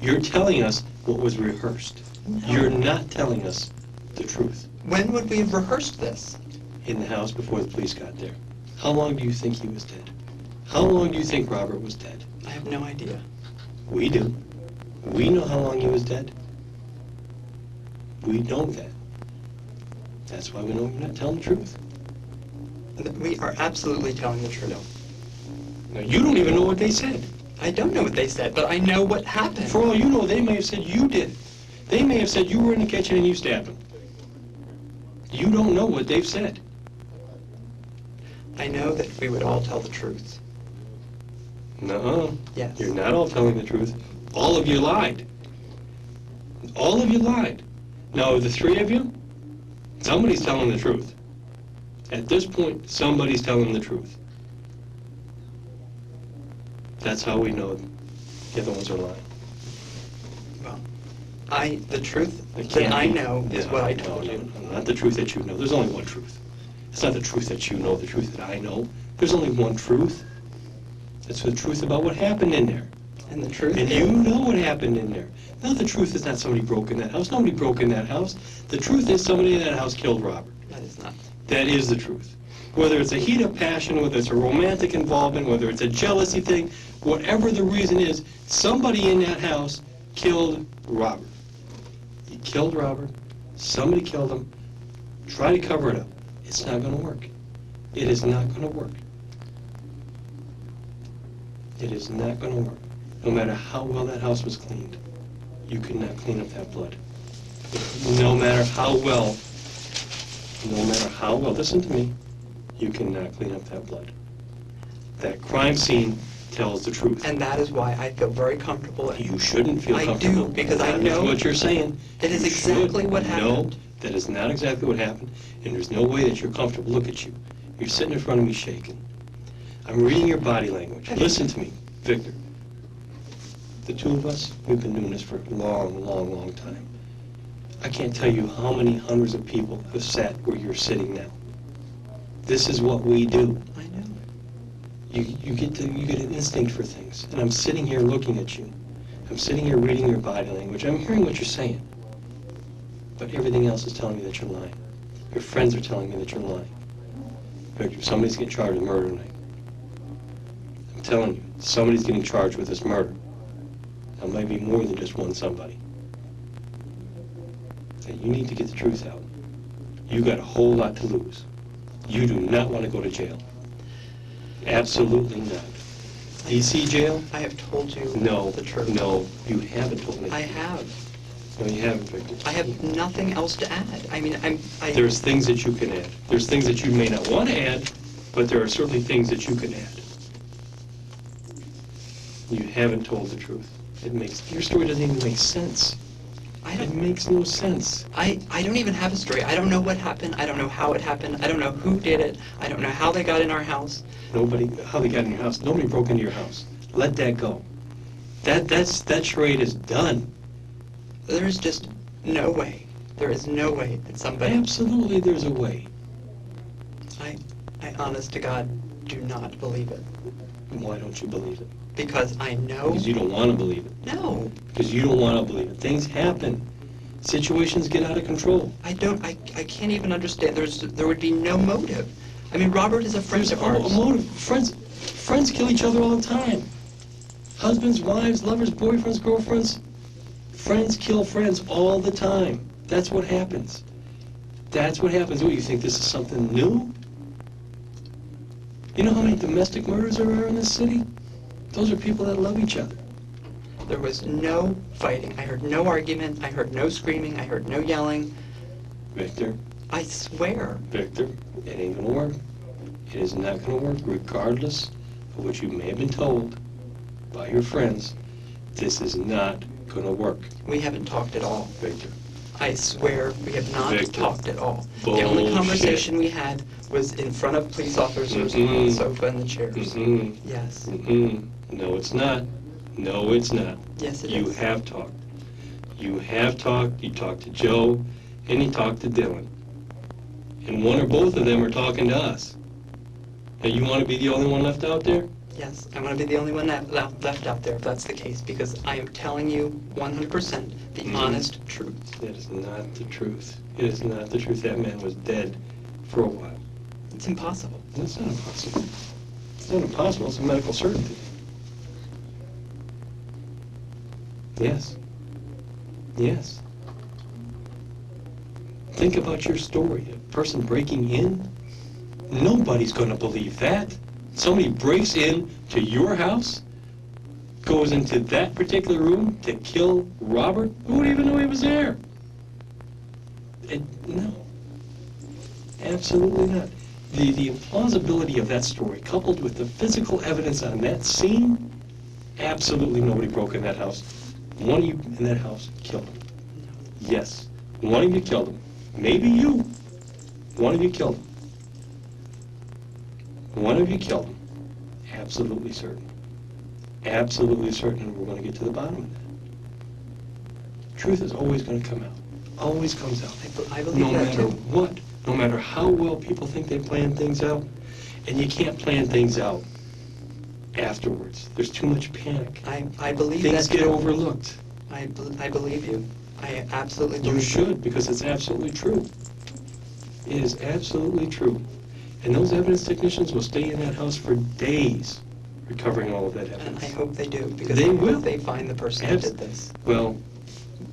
You're telling us what was rehearsed. No. You're not telling us the truth. When would we have rehearsed this? In the house before the police got there. How long do you think he was dead? How long do you think Robert was dead? I have no idea. We do. We know how long he was dead. We know that. That's why we know you're not telling the truth. We are absolutely telling the truth. Now, you don't even know what they said. I don't know what they said, but I know what happened. For all you know, they may have said you did it. They may have said you were in the kitchen and you stabbed him. You don't know what they've said. I know that we would all tell the truth. Nuh-uh. Yes. You're not all telling the truth. All of you lied. All of you lied. Now, of the three of you, somebody's telling the truth. At this point, somebody's telling the truth. That's how we know the other ones are lying. Well, the truth It that can't I be- know is No, what I no, told no, you. no, not the truth that you know. There's only one truth. It's not the truth that you know, the truth that I know. There's only one truth. It's the truth about what happened in there. And the truth And is... you know what happened in there. Now, the truth is not somebody broke in that house. Nobody broke in that house. The truth is somebody in that house killed Robert. That is not. That is the truth. Whether it's a heat of passion, whether it's a romantic involvement, whether it's a jealousy thing, whatever the reason is, somebody in that house killed Robert. He killed Robert. Somebody killed him. Try to cover it up. It's not going to work. It is not going to work. It is not going to work. No matter how well that house was cleaned, you could not clean up that blood. No matter how well, listen to me, you cannot clean up that blood. That crime scene tells the truth. And that is why I feel very comfortable. You shouldn't feel I do, comfortable. because I That is know what you're saying. it is You exactly should what know happened. That is not exactly what happened, and there's no way that you're comfortable. Look at you. You're sitting in front of me shaking. I'm reading your body language. Listen to me, Victor. The two of us, we've been doing this for a long, long, long time. I can't tell you how many hundreds of people have sat where you're sitting now. This is what we do. I know. You get an instinct for things, and I'm sitting here looking at you. I'm sitting here reading your body language. I'm hearing what you're saying, but everything else is telling me that you're lying. Your friends are telling me that you're lying. Victor, somebody's getting charged with murder tonight. I'm telling you, somebody's getting charged with this murder. Now, maybe more than just one somebody. And you need to get the truth out. You got a whole lot to lose. You do not want to go to jail. Absolutely not. DC jail? I have told you No, the truth. no, you haven't told me. I have. No, you haven't, Victor. I have nothing else to add. I mean, There's things that you can add. There's things that you may not want to add, but there are certainly things that you can add. You haven't told the truth. Your story doesn't even make sense. It makes no sense. I don't even have a story. I don't know what happened. I don't know how it happened. I don't know who did it. I don't know how they got in our house. How they got in your house. Nobody broke into your house. Let that go. That charade is done. There is just no way. There is no way that somebody... Absolutely there's a way. I honest to God, do not believe it. Why don't you believe it? Because I know... Because you don't want to believe it. No. Because you don't want to believe it. Things happen. Situations get out of control. I can't even understand. There would be no motive. I mean, Robert is a friend of ours. A motive. Friends kill each other all the time. Husbands, wives, lovers, boyfriends, girlfriends. Friends kill friends all the time. That's what happens. That's what happens. What, you think this is something new? You know how many domestic murders there are in this city? Those are people that love each other. There was no fighting. I heard no argument. I heard no screaming. I heard no yelling. Victor, I swear. Victor, it ain't gonna work. It is not gonna work, regardless of what you may have been told by your friends. This is not gonna work. We haven't talked at all. Victor. I swear we have not Victor. talked at all. The only Bullshit. conversation we had was in front of police officers on the sofa and the chairs. Mm-hmm. Yes. Mm-hmm. No, it's not. No, it's not. Yes, it You is. have talked. You have talked. You talked to Joe, and you talked to Dylan. And one or both of them are talking to us. Now, you want to be the only one left out there? Yes, I want to be the only one left out there if that's the case, because I am telling you 100% the honest truth. That is not the truth. It is not the truth. That man was dead for a while. It's impossible. That's not impossible. It's not impossible. It's a medical certainty. Yes. Yes. Think about your story. A person breaking in? Nobody's going to believe that. Somebody breaks in to your house, goes into that particular room to kill Robert? Who would even know he was there? No. Absolutely not. The implausibility of that story, coupled with the physical evidence on that scene, absolutely nobody broke in that house. One of you in that house killed him. Yes. One of you killed him. Maybe you. One of you killed him. One of you killed him. Absolutely certain. Absolutely certain we're going to get to the bottom of that. Truth is always going to come out. Always comes out. I believe No that matter too. what. No matter how well people think they plan things out. And you can't plan things out afterwards. There's too much panic. I believe Things that get too. overlooked. I believe you. I absolutely believe You should, because it's absolutely true. It is absolutely true. And those evidence technicians will stay in that house for days recovering all of that And evidence. I hope they do, because They I will. hope they find the person who did this. Well,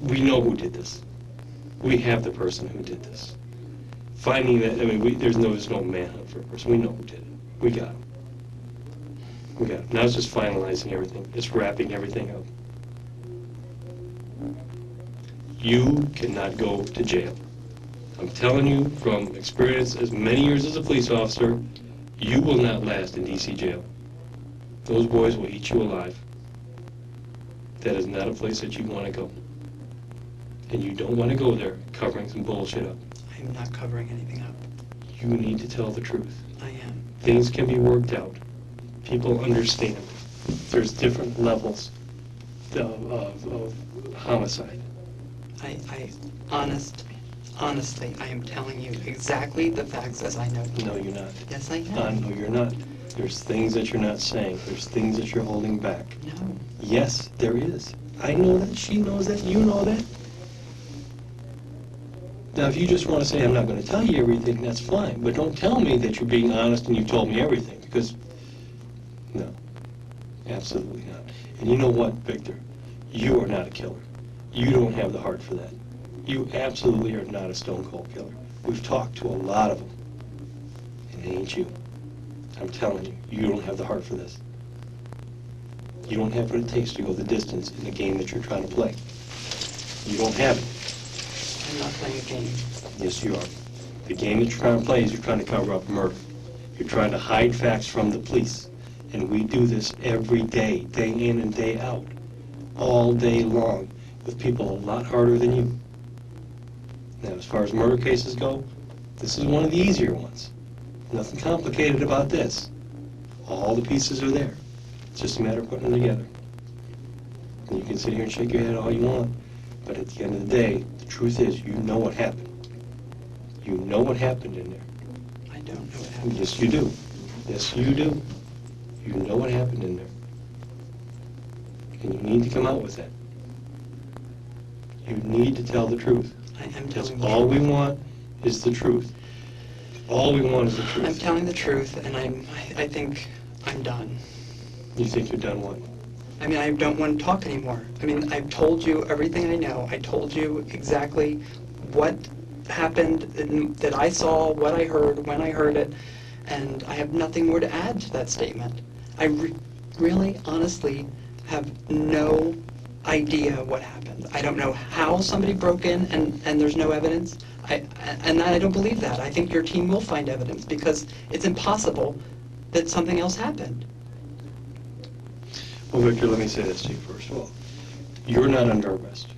we know who did this. We have the person who did this. Finding that, I mean, there's no manhunt for a person. We know who did it. We got him. We got him. Now it's just finalizing everything. Just wrapping everything up. You cannot go to jail. I'm telling you from experience, as many years as a police officer, you will not last in DC jail. Those boys will eat you alive. That is not a place that you want to go. and you don't want to go there covering some bullshit up. I'm not covering anything up. You need to tell the truth. I am. Things can be worked out. People understand. There's different levels of homicide. Honestly, I am telling you exactly the facts as I know them. No, you're not. Yes, I am. No, you're not. There's things that you're not saying. There's things that you're holding back. No. Yes, there is. I know that. She knows that. You know that. Now, if you just want to say, I'm not going to tell you everything, that's fine. But don't tell me that you're being honest and you've told me everything, because, no, absolutely not. And you know what, Victor? You are not a killer. You don't have the heart for that. You absolutely are not a stone cold killer. We've talked to a lot of them, and it ain't you. I'm telling you, you don't have the heart for this. You don't have what it takes to go the distance in the game that you're trying to play. You don't have it. I'm not playing a game. Yes, you are. The game that you're trying to play is you're trying to cover up murder. You're trying to hide facts from the police. And we do this every day, day in and day out, all day long, with people a lot harder than you. Now, as far as murder cases go, this is one of the easier ones. Nothing complicated about this. All the pieces are there. It's just a matter of putting them together. And you can sit here and shake your head all you want, but at the end of the day, the truth is, you know what happened. You know what happened in there. I don't know what happened. Yes, you do. Yes, you do. You know what happened in there. And you need to come out with that. You need to tell the truth. I am That's telling the all truth. we want is the truth. All we want is the truth. I'm telling the truth, and I think I'm done. You think you're done what? I mean, I don't want to talk anymore. I mean, I've told you everything I know. I told you exactly what happened, that I saw, what I heard, when I heard it, and I have nothing more to add to that statement. I really, honestly, have no idea what happened. I don't know how somebody broke in and there's no evidence. And I don't believe that. I think your team will find evidence because it's impossible that something else happened. Well, Victor, let me say this to you first of all. You're not under arrest.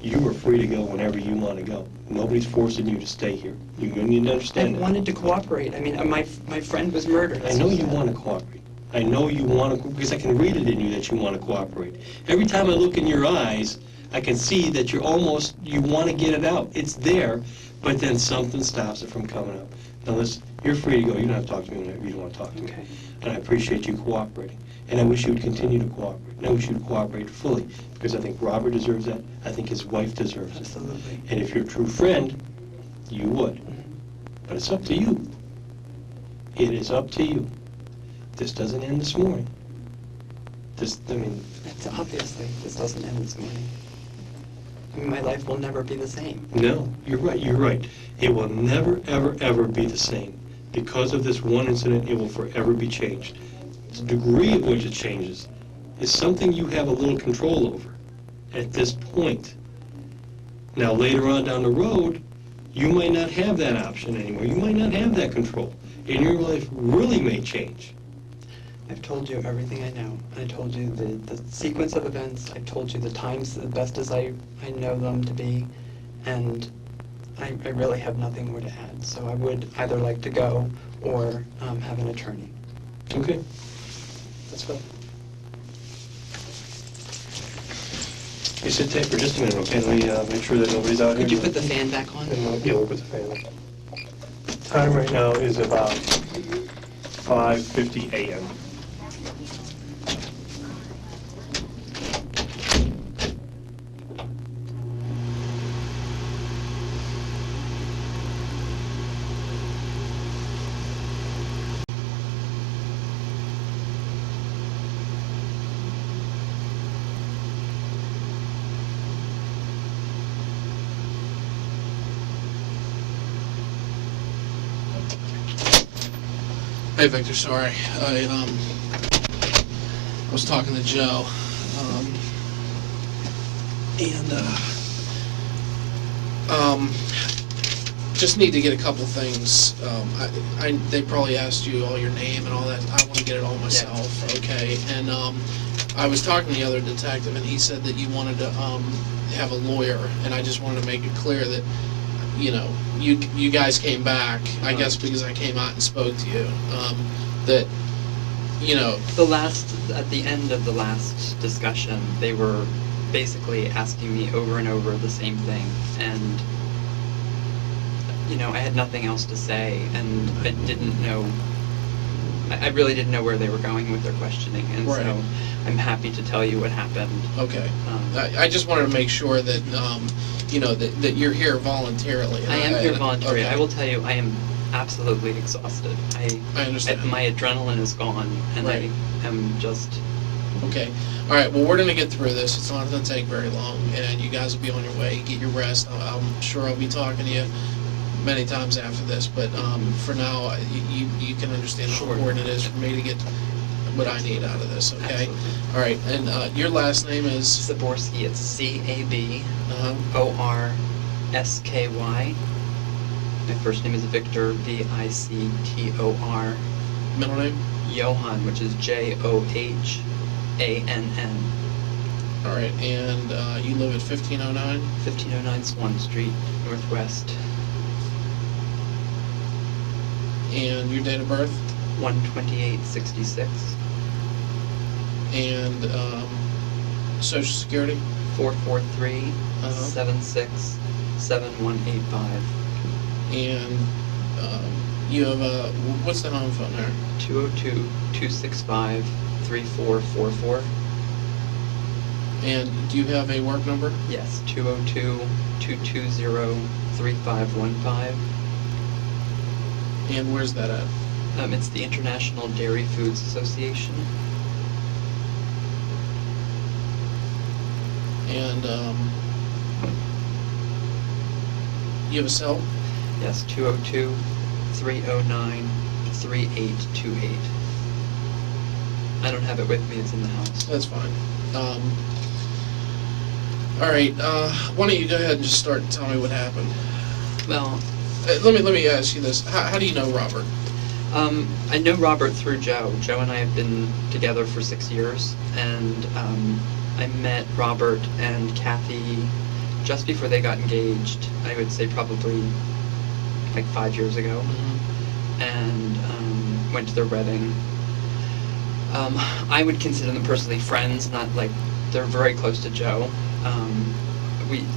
You are free to go whenever you want to go. Nobody's forcing you to stay here. You need to I understand that. wanted to cooperate. I mean, my friend was murdered. I know you want to cooperate. I know you want to, because I can read it in you that you want to cooperate. Every time I look in your eyes, I can see that you want to get it out. It's there, but then something stops it from coming up. Now listen, you're free to go. You don't have to talk to me whenever you don't want to talk to me. Okay. And I appreciate you cooperating. And I wish you would continue to cooperate. And I wish you would cooperate fully, because I think Robert deserves that. I think his wife deserves it. Absolutely. And if you're a true friend, you would. But it's up to you. It is up to you. This doesn't end this morning. It's Obviously, this doesn't end this morning. I mean, my life will never be the same. no, you're right. It will never, ever, ever be the same. Because of this one incident, it will forever be changed. The degree at which it changes is something you have a little control over at this point. Now, later on down the road, you might not have that option anymore. You might not have that control. And your life really may change. I've told you everything I know. I told you the sequence of events. I told you the times the best as I know them to be. And I really have nothing more to add. So I would either like to go or have an attorney. Okay. That's fine. You sit tight for just a minute, okay? Let me make sure that nobody's out here. Could you put the fan back on? Yeah, we'll put the fan on. Time right now is about 5:50 a.m. Hey Victor, sorry. I was talking to Joe, and just need to get a couple things. They probably asked you all your name and all that. I want to get it all myself, okay? And I was talking to the other detective, and he said that you wanted to have a lawyer, and I just wanted to make it clear that, you know, you guys came back, I guess because I came out and spoke to you, that, you know. At the end of the last discussion, they were basically asking me over and over the same thing, and you know, I had nothing else to say, and I didn't know, I really didn't know where they were going with their questioning, and Right. so I'm happy to tell you what happened. Okay. I just wanted to make sure that, you know, that you're here voluntarily. I am here voluntarily. Okay. I will tell you, I am absolutely exhausted. I understand. My adrenaline is gone, and Right. I am just. Okay. All right. Well, we're gonna get through this. It's not gonna take very long, and you guys will be on your way. Get your rest. I'm sure I'll be talking to you many times after this, but for now, you can understand how Sure. important it is for me to get what I need out of this. Okay. Absolutely. All right. And your last name is. Zaborsky. It's Caborsky. My first name is Victor, Victor. Middle name. Johann, which is Johannn. All right. And you live at 1509. 1509 Swan Street, Northwest. And your date of birth. 12866. And Social Security. 443 76 7185. And you have what's the home phone there? 202-265-3444. And do you have a work number? Yes, 202-220-3515. And where's that at? It's the International Dairy Foods Association. And you have a cell? Yes, 202-309-3828. I don't have it with me, it's in the house. That's fine. All right. Why don't you go ahead and just start and tell me what happened? Well, Let me ask you this. How do you know Robert? I know Robert through Joe. Joe and I have been together for 6 years, and I met Robert and Kathy just before they got engaged. I would say probably like 5 years ago, and went to their wedding. I would consider them personally friends, not like they're very close to Joe.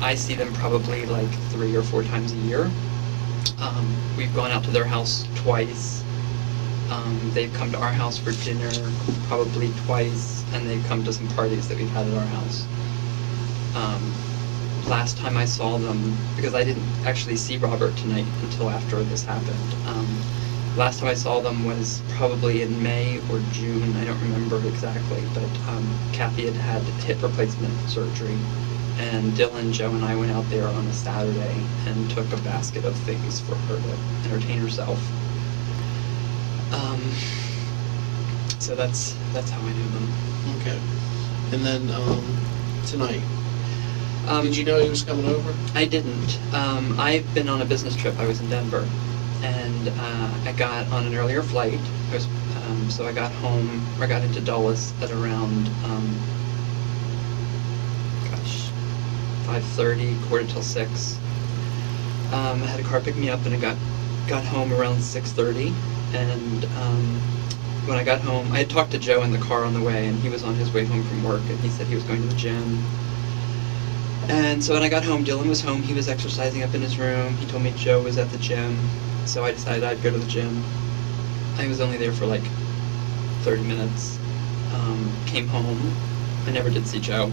I see them probably like 3 or 4 times a year. We've gone out to their house twice. They've come to our house for dinner probably twice, and they've come to some parties that we've had at our house. Last time I saw them, because I didn't actually see Robert tonight until after this happened. Last time I saw them was probably in May or June, I don't remember exactly, but Kathy had had hip replacement surgery, and Dylan, Joe, and I went out there on a Saturday and took a basket of things for her to entertain herself. So that's how I knew them. Okay. And then tonight, Um, did you know he was coming over? I didn't. I've been on a business trip. I was in Denver, and I got on an earlier flight. So I got home, or got into Dulles at around, 5:30, 5:45. I had a car pick me up, and I got home around 6:30, and when I got home, I had talked to Joe in the car on the way, and he was on his way home from work, and he said he was going to the gym. And so when I got home, Dylan was home. He was exercising up in his room. He told me Joe was at the gym, so I decided I'd go to the gym. I was only there for like 30 minutes. Came home. I never did see Joe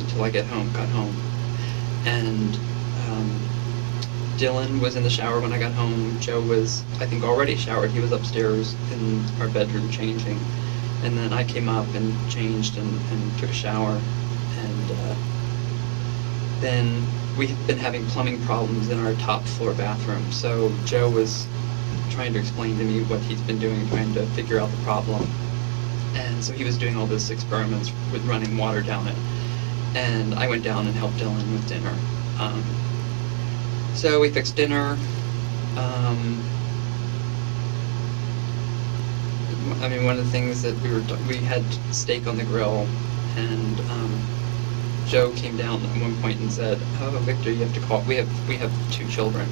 until I got home. And Dylan was in the shower when I got home. Joe was, I think, already showered. He was upstairs in our bedroom changing. And then I came up and changed and took a shower. And then we've been having plumbing problems in our top floor bathroom. So Joe was trying to explain to me what he's been doing, trying to figure out the problem. And so he was doing all these experiments with running water down it. And I went down and helped Dylan with dinner. So we fixed dinner. I mean, one of the things that we had steak on the grill, and Joe came down at one point and said, "Oh, Victor, you have to call. We have 2 children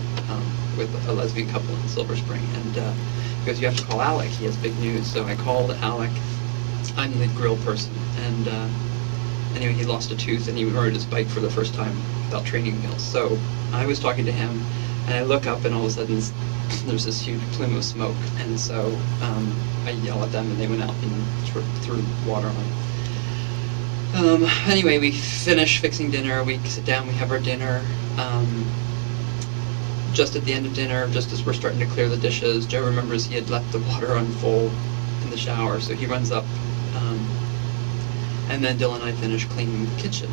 with a lesbian couple in Silver Spring, and he goes, you have to call Alec. He has big news." So I called Alec. I'm the grill person, and anyway, he lost a tooth and he rode his bike for the first time without training wheels. So I was talking to him, and I look up, and all of a sudden there's this huge plume of smoke, and so I yell at them, and they went out and threw water on. Anyway, we finish fixing dinner. We sit down. We have our dinner. Just at the end of dinner, just as we're starting to clear the dishes, Joe remembers he had left the water on full in the shower, so he runs up. And then Dylan and I finished cleaning the kitchen.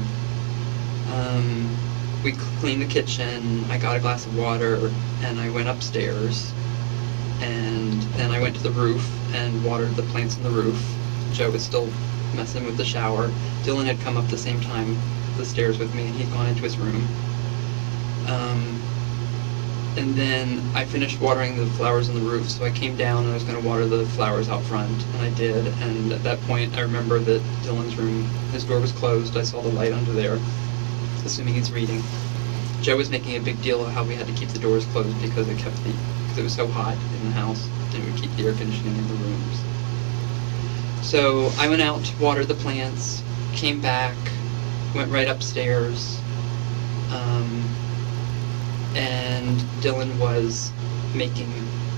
We cleaned the kitchen. I got a glass of water, and I went upstairs. And then I went to the roof and watered the plants on the roof. Joe was still messing with the shower. Dylan had come up the same time the stairs with me, and he'd gone into his room. And then I finished watering the flowers on the roof, so I came down and I was going to water the flowers out front, and I did. And at that point, I remember that Dylan's room, his door was closed. I saw the light under there, assuming he's reading. Joe was making a big deal of how we had to keep the doors closed because it was so hot in the house, and it would keep the air conditioning in the rooms. So I went out to water the plants, came back, went right upstairs, and Dylan was making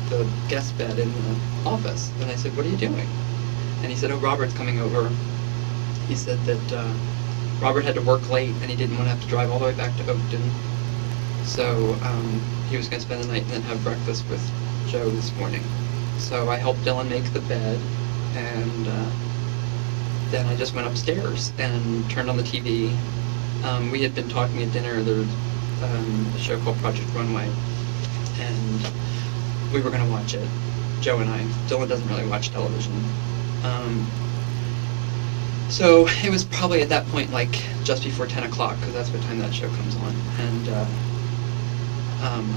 the guest bed in the office. And I said, "What are you doing?" And he said, "Oh, Robert's coming over." He said that Robert had to work late and he didn't want to have to drive all the way back to Oakton. So he was going to spend the night and then have breakfast with Joe this morning. So I helped Dylan make the bed, and then I just went upstairs and turned on the TV. We had been talking at dinner. There was a show called Project Runway, and we were going to watch it, Joe and I. Dylan doesn't really watch television. So it was probably at that point like just before 10 o'clock, because that's what time that show comes on. And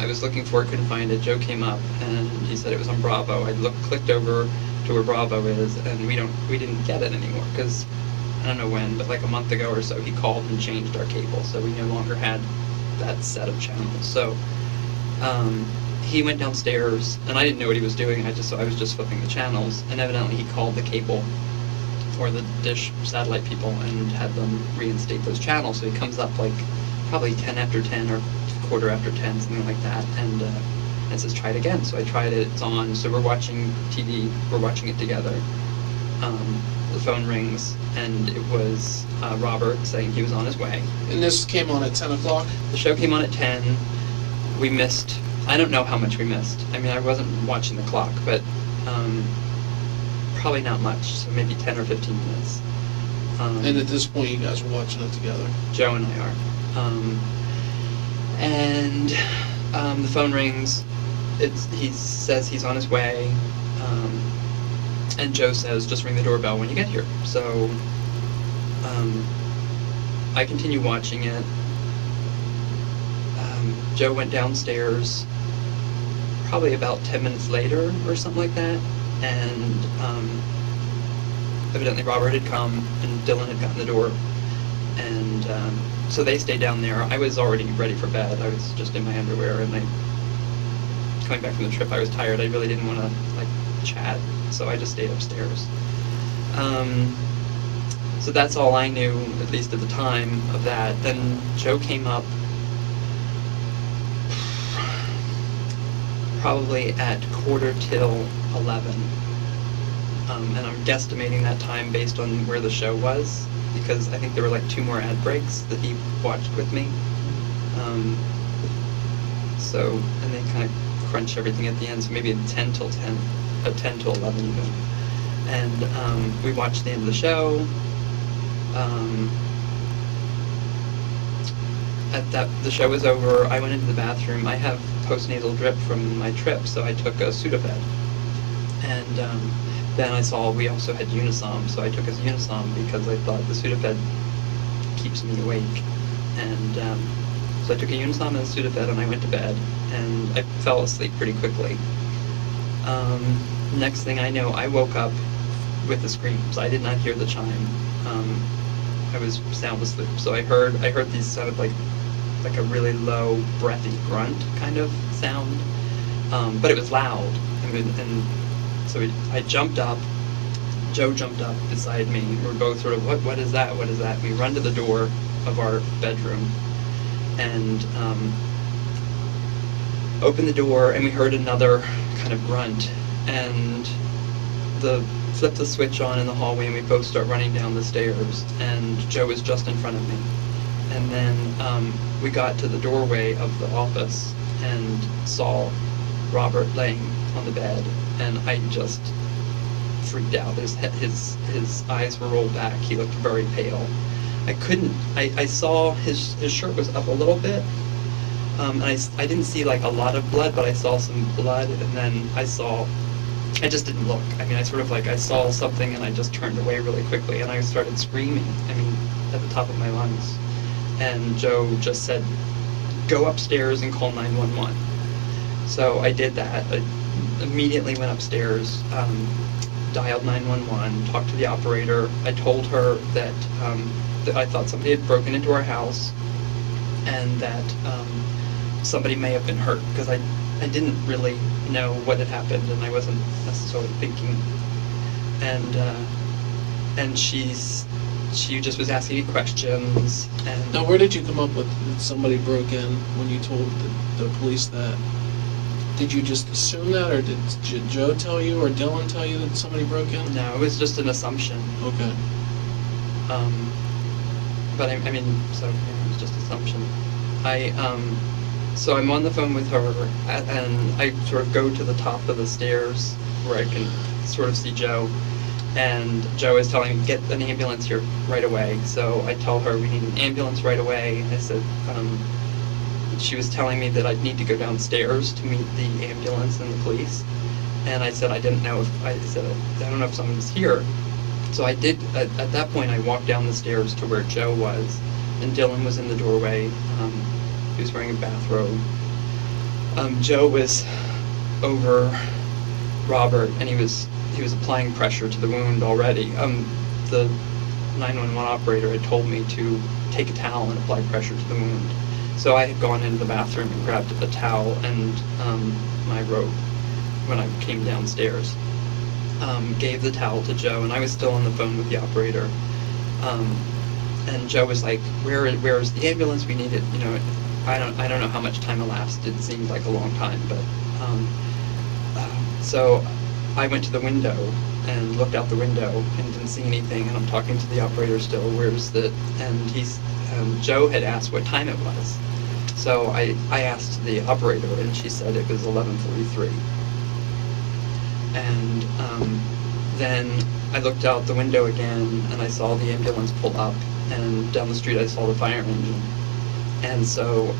I was looking for it, couldn't find it. Joe came up and he said it was on Bravo. I clicked over to where Bravo is, and we didn't get it anymore, because I don't know when, but like a month ago or so he called and changed our cable, so we no longer had that set of channels. So he went downstairs, and I didn't know what he was doing. I was just flipping the channels, and evidently he called the cable or the dish satellite people and had them reinstate those channels. So he comes up like probably 10 after 10 or quarter after 10, something like that, and says, "Try it again." So I tried it, it's on, so we're watching TV, we're watching it together. The phone rings, and it was Robert saying he was on his way. And this came on at 10 o'clock? The show came on at 10. We missed, I don't know how much we missed. I mean, I wasn't watching the clock, but probably not much, so maybe 10 or 15 minutes. And at this point, you guys were watching it together? Joe and I are. And the phone rings. He says he's on his way. And Joe says, "Just ring the doorbell when you get here." So I continue watching it. Joe went downstairs probably about 10 minutes later or something like that, and evidently Robert had come and Dylan had gotten the door, and so they stayed down there. I was already ready for bed. I was just in my underwear, and coming back from the trip, I was tired. I really didn't want to chat, so I just stayed upstairs. So that's all I knew, at least at the time of that. Then Joe came up probably at 11:15, and I'm guesstimating that time based on where the show was, because I think there were 2 more ad breaks that he watched with me. And they kind of crunch everything at the end, so maybe 10 till 11 even. And we watched the end of the show. The show was over. I went into the bathroom. I have postnasal drip from my trip, so I took a Sudafed. And then I saw we also had Unisom, so I took a Unisom because I thought the Sudafed keeps me awake. And So I took a Unisom and a Sudafed, and I went to bed, and I fell asleep pretty quickly. Next thing I know, I woke up with the screams. I did not hear the chime. I was sound asleep, so I heard these sounded like a really low, breathy grunt kind of sound, but it was loud. And so I jumped up. Joe jumped up beside me. We were both sort of, what is that? What is that? We run to the door of our bedroom and opened the door, and we heard another kind of grunt, and flipped the switch on in the hallway, and we both start running down the stairs, and Joe was just in front of me. And then we got to the doorway of the office and saw Robert laying on the bed, and I just freaked out. His eyes were rolled back. He looked very pale. I saw his shirt was up a little bit, and I didn't see like a lot of blood, but I saw some blood, and then I just didn't look. I mean, I saw something, and I just turned away really quickly, and I started screaming, at the top of my lungs. And Joe just said, go upstairs and call 911. So I did that. I immediately went upstairs, dialed 911, talked to the operator. I told her that I thought somebody had broken into our house, and that somebody may have been hurt, because I didn't really know what had happened, and I wasn't necessarily thinking. And she just was asking me questions. And Now, where did you come up with that somebody broke in when you told the police that? Did you just assume that, or did Joe tell you, or Dylan tell you that somebody broke in? no, it was just an assumption. Okay. But it was just assumption. So I'm on the phone with her, and I sort of go to the top of the stairs where I can sort of see Joe, and Joe is telling me, get an ambulance here right away. So I tell her we need an ambulance right away. I said, she was telling me that I'd need to go downstairs to meet the ambulance and the police, and I said I don't know if someone's here. So I did. At that point, I walked down the stairs to where Joe was, and Dylan was in the doorway. He was wearing a bathrobe. Joe was over Robert, and he was applying pressure to the wound already. The 911 operator had told me to take a towel and apply pressure to the wound. So I had gone into the bathroom and grabbed a towel and my robe when I came downstairs. Gave the towel to Joe, and I was still on the phone with the operator. And Joe was like, "Where is the ambulance? We need it." I don't know how much time elapsed. It seemed like a long time, but so I went to the window and looked out the window and didn't see anything. And I'm talking to the operator still. Where's the? And Joe had asked what time it was. So I asked the operator, and she said it was 11:43. And then I looked out the window again, and I saw the ambulance pull up, and down the street I saw the fire engine. And so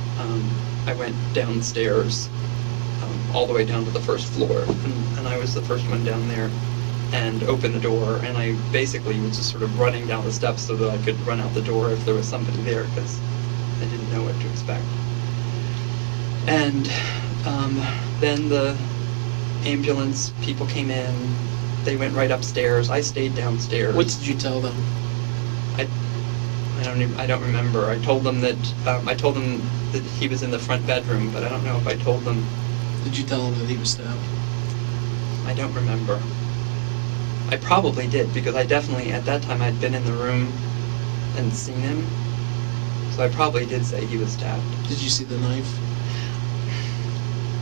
I went downstairs, all the way down to the first floor, and I was the first one down there, and opened the door, and I basically was just sort of running down the steps so that I could run out the door if there was somebody there, because I didn't know what to expect. And then the ambulance people came in. They went right upstairs. I stayed downstairs. What did you tell them? I don't remember. I told them that he was in the front bedroom, but I don't know if I told them. Did you tell them that he was stabbed? I don't remember. I probably did, because I definitely, at that time, I'd been in the room and seen him. So I probably did say he was stabbed. Did you see the knife?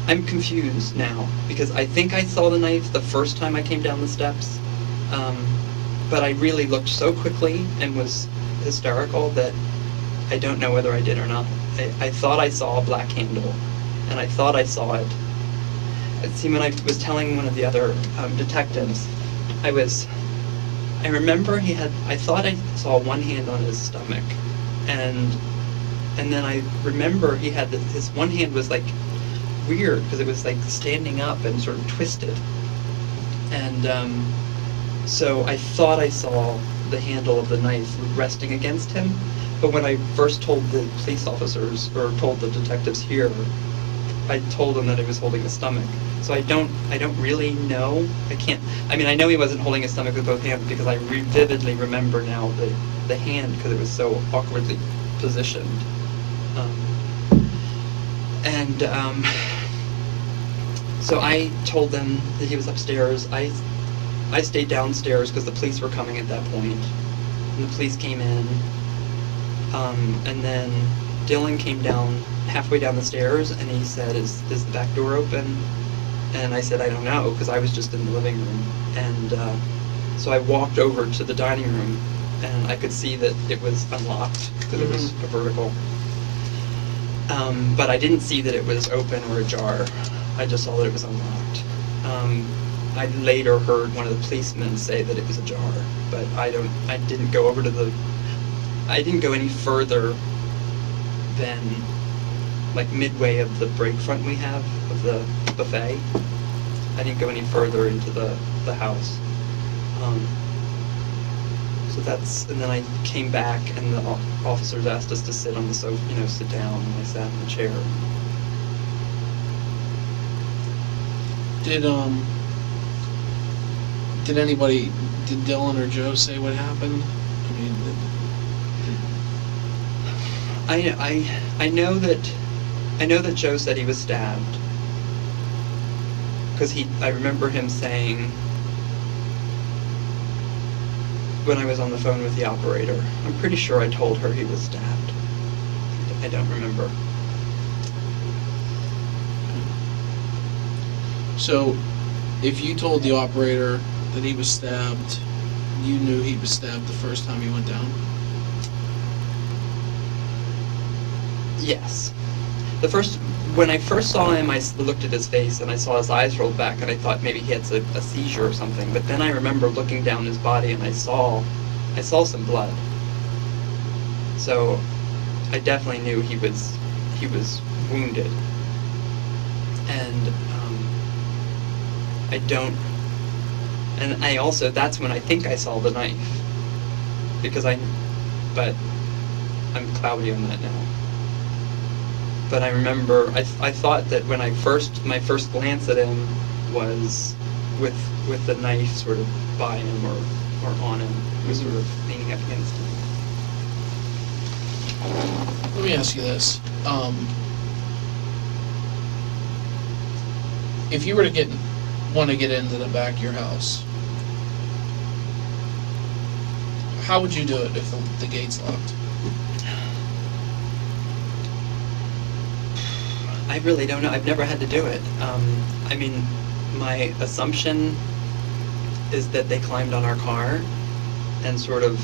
I'm confused now, because I think I saw the knife the first time I came down the steps, but I really looked so quickly and was hysterical that I don't know whether I did or not. I thought I saw a black handle, and I thought I saw it. See, when I was telling one of the other detectives, I remember I thought I saw one hand on his stomach, and then I remember his one hand was like weird, because it was like standing up and sort of twisted. And so I thought I saw the handle of the knife resting against him, But when I first told the police officers, or told the detectives here, I told them that he was holding his stomach. So I don't really know. I know he wasn't holding his stomach with both hands because I vividly remember now the hand because it was so awkwardly positioned. So I told them that he was upstairs. I stayed downstairs because the police were coming at that point. And the police came in. And then Dylan came down halfway down the stairs and he said, is the back door open? And I said, I don't know, because I was just in the living room. And so I walked over to the dining room and I could see that it was unlocked because it was a vertical. But I didn't see that it was open or ajar. I just saw that it was unlocked. I later heard one of the policemen say that it was ajar, but I didn't go any further than like midway of the break front we have of the buffet. I didn't go any further into the house. And then I came back and the officers asked us to sit on the sofa, sit down, and I sat in the chair. Did Dylan or Joe say what happened? I know that Joe said he was stabbed. Because I remember him saying, when I was on the phone with the operator, I'm pretty sure I told her he was stabbed. I don't remember. So, if you told the operator that he was stabbed, you knew he was stabbed the first time he went down? Yes. When I first saw him, I looked at his face and I saw his eyes rolled back and I thought maybe he had a seizure or something. But then I remember looking down his body and I saw some blood. So I definitely knew he was wounded. And that's when I think I saw the knife. But I'm cloudy on that now. But I remember, I thought that when my first glance at him was with the knife sort of by him or on him, he was sort of leaning up against him. Let me ask you this. If you were to want to get into the back of your house, how would you do it if the gate's locked? I really don't know. I've never had to do it. My assumption is that they climbed on our car and sort of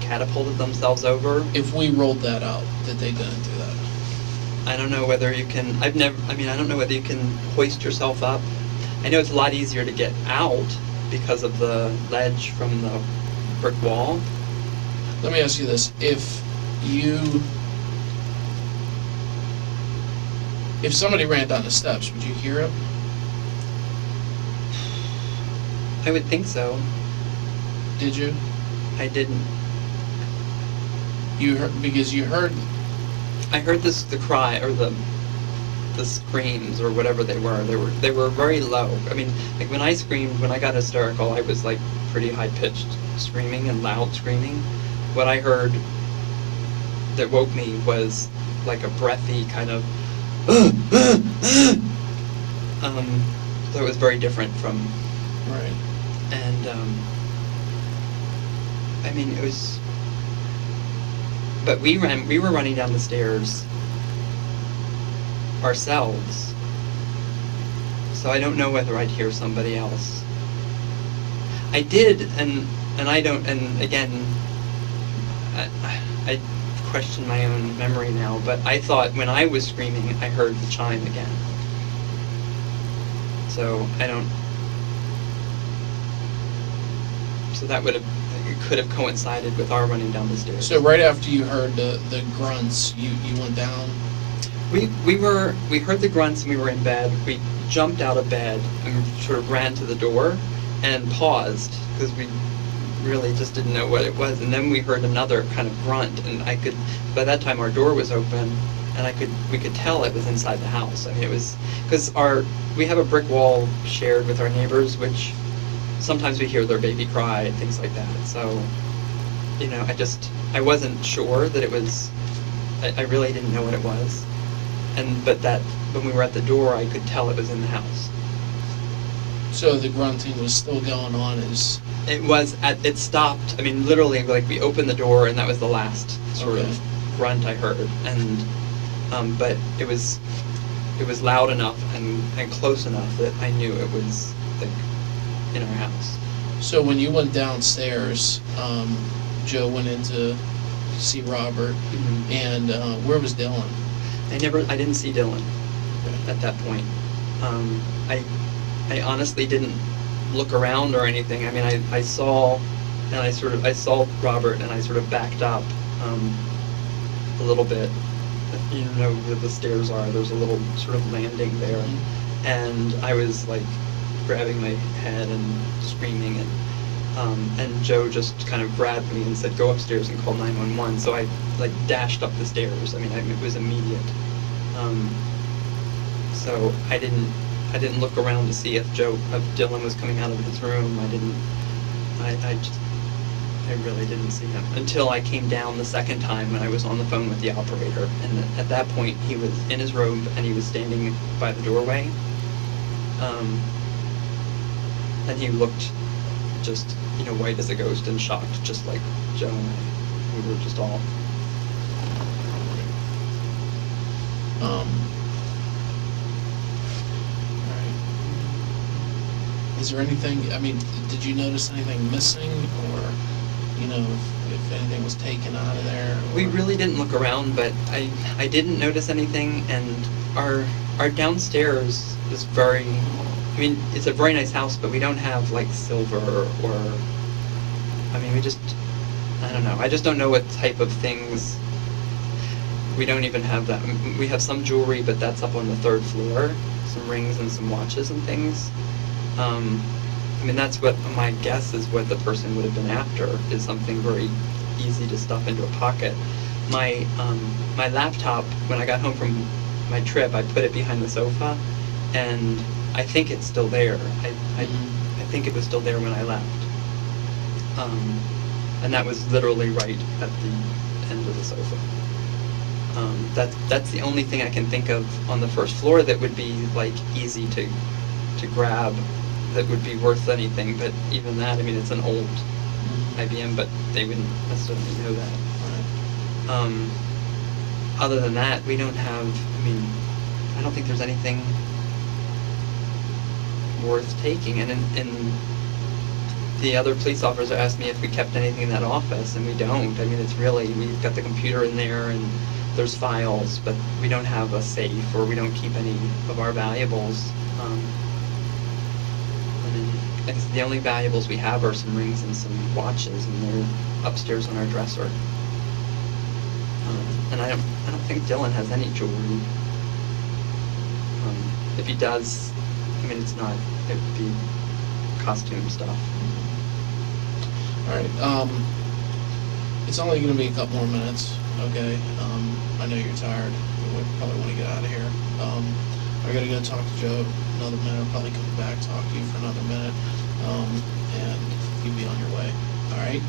catapulted themselves over. If we rolled that out, that they didn't do that? I don't know whether you can. I don't know whether you can hoist yourself up. I know it's a lot easier to get out because of the ledge from the brick wall. Let me ask you this. If somebody ran down the steps, would you hear it? I would think so. Did you? I didn't. You heard, because you heard... I heard the cry, or the screams, or whatever they were. They were very low. Like when I screamed, when I got hysterical, I was like pretty high-pitched screaming and loud screaming. What I heard that woke me was like a breathy kind of so it was very different from... Right. And, it was... But we were running down the stairs ourselves, so I don't know whether I'd hear somebody else. I did, and I don't, and again, I question my own memory now, but I thought when I was screaming, I heard the chime again. So so that could have coincided with our running down the stairs. So right after you heard the grunts, you went down? We heard the grunts and we were in bed. We jumped out of bed and sort of ran to the door and paused because we really just didn't know what it was. And then we heard another kind of grunt, and by that time our door was open, and we could tell it was inside the house. I mean, it was, because we have a brick wall shared with our neighbors, which sometimes we hear their baby cry and things like that. So, you know, I wasn't sure that it was, I really didn't know what it was. But when we were at the door, I could tell it was in the house. So the grunting was still going on It stopped. I mean, literally, like, we opened the door, and that was the last sort of grunt I heard. And, but it was loud enough and close enough that I knew it was, like, in our house. So when you went downstairs, Joe went in to see Robert, Mm-hmm. and where was Dylan? I didn't see Dylan at that point. I honestly didn't look around or anything. I mean, I saw Robert, and I sort of backed up a little bit. You know where the stairs are. There's a little sort of landing there, Mm-hmm. and I was like grabbing my head and screaming, and Joe just kind of grabbed me and said, "Go upstairs and call 911." So I like dashed up the stairs. I mean, it was immediate. So I didn't look around to see if Dylan was coming out of his room. I really didn't see him until I came down the second time when I was on the phone with the operator. And at that point, he was in his robe and he was standing by the doorway. And he looked just, you know, white as a ghost and shocked, just like Joe and I. We were just all. Alright. Is there anything, I mean, did you notice anything missing, or, you know, if anything was taken out of there? We or- really didn't look around, but I didn't notice anything, and our downstairs is very, I mean, it's a very nice house, but we don't have like silver or, I mean, I don't know. I just don't know what type of things. We don't even have that. We have some jewelry, but that's up on the third floor. Some rings and some watches and things. I mean, that's what my guess is what the person would have been after, is something very easy to stuff into a pocket. My laptop, when I got home from my trip, I put it behind the sofa, and I think it's still there. I think it was still there when I left. And that was literally right at the end of the sofa. That's the only thing I can think of on the first floor that would be like easy to grab, that would be worth anything. But even that, I mean, it's an old IBM, but they wouldn't necessarily know that. Other than that, we don't have, I mean, I don't think there's anything worth taking. And the other police officer asked me if we kept anything in that office, and we don't. I mean, it's really, we've got the computer in there, and there's files, but we don't have a safe, or we don't keep any of our valuables. I mean, I guess the only valuables we have are some rings and some watches, and they're upstairs on our dresser. And I don't think Dylan has any jewelry. If he does, I mean, it would be costume stuff. Alright, it's only gonna be a couple more minutes, okay? I know you're tired, you probably wanna get out of here. I gotta go talk to Joe another minute, I'll probably come back, talk to you for another minute, and you'll be on your way, alright?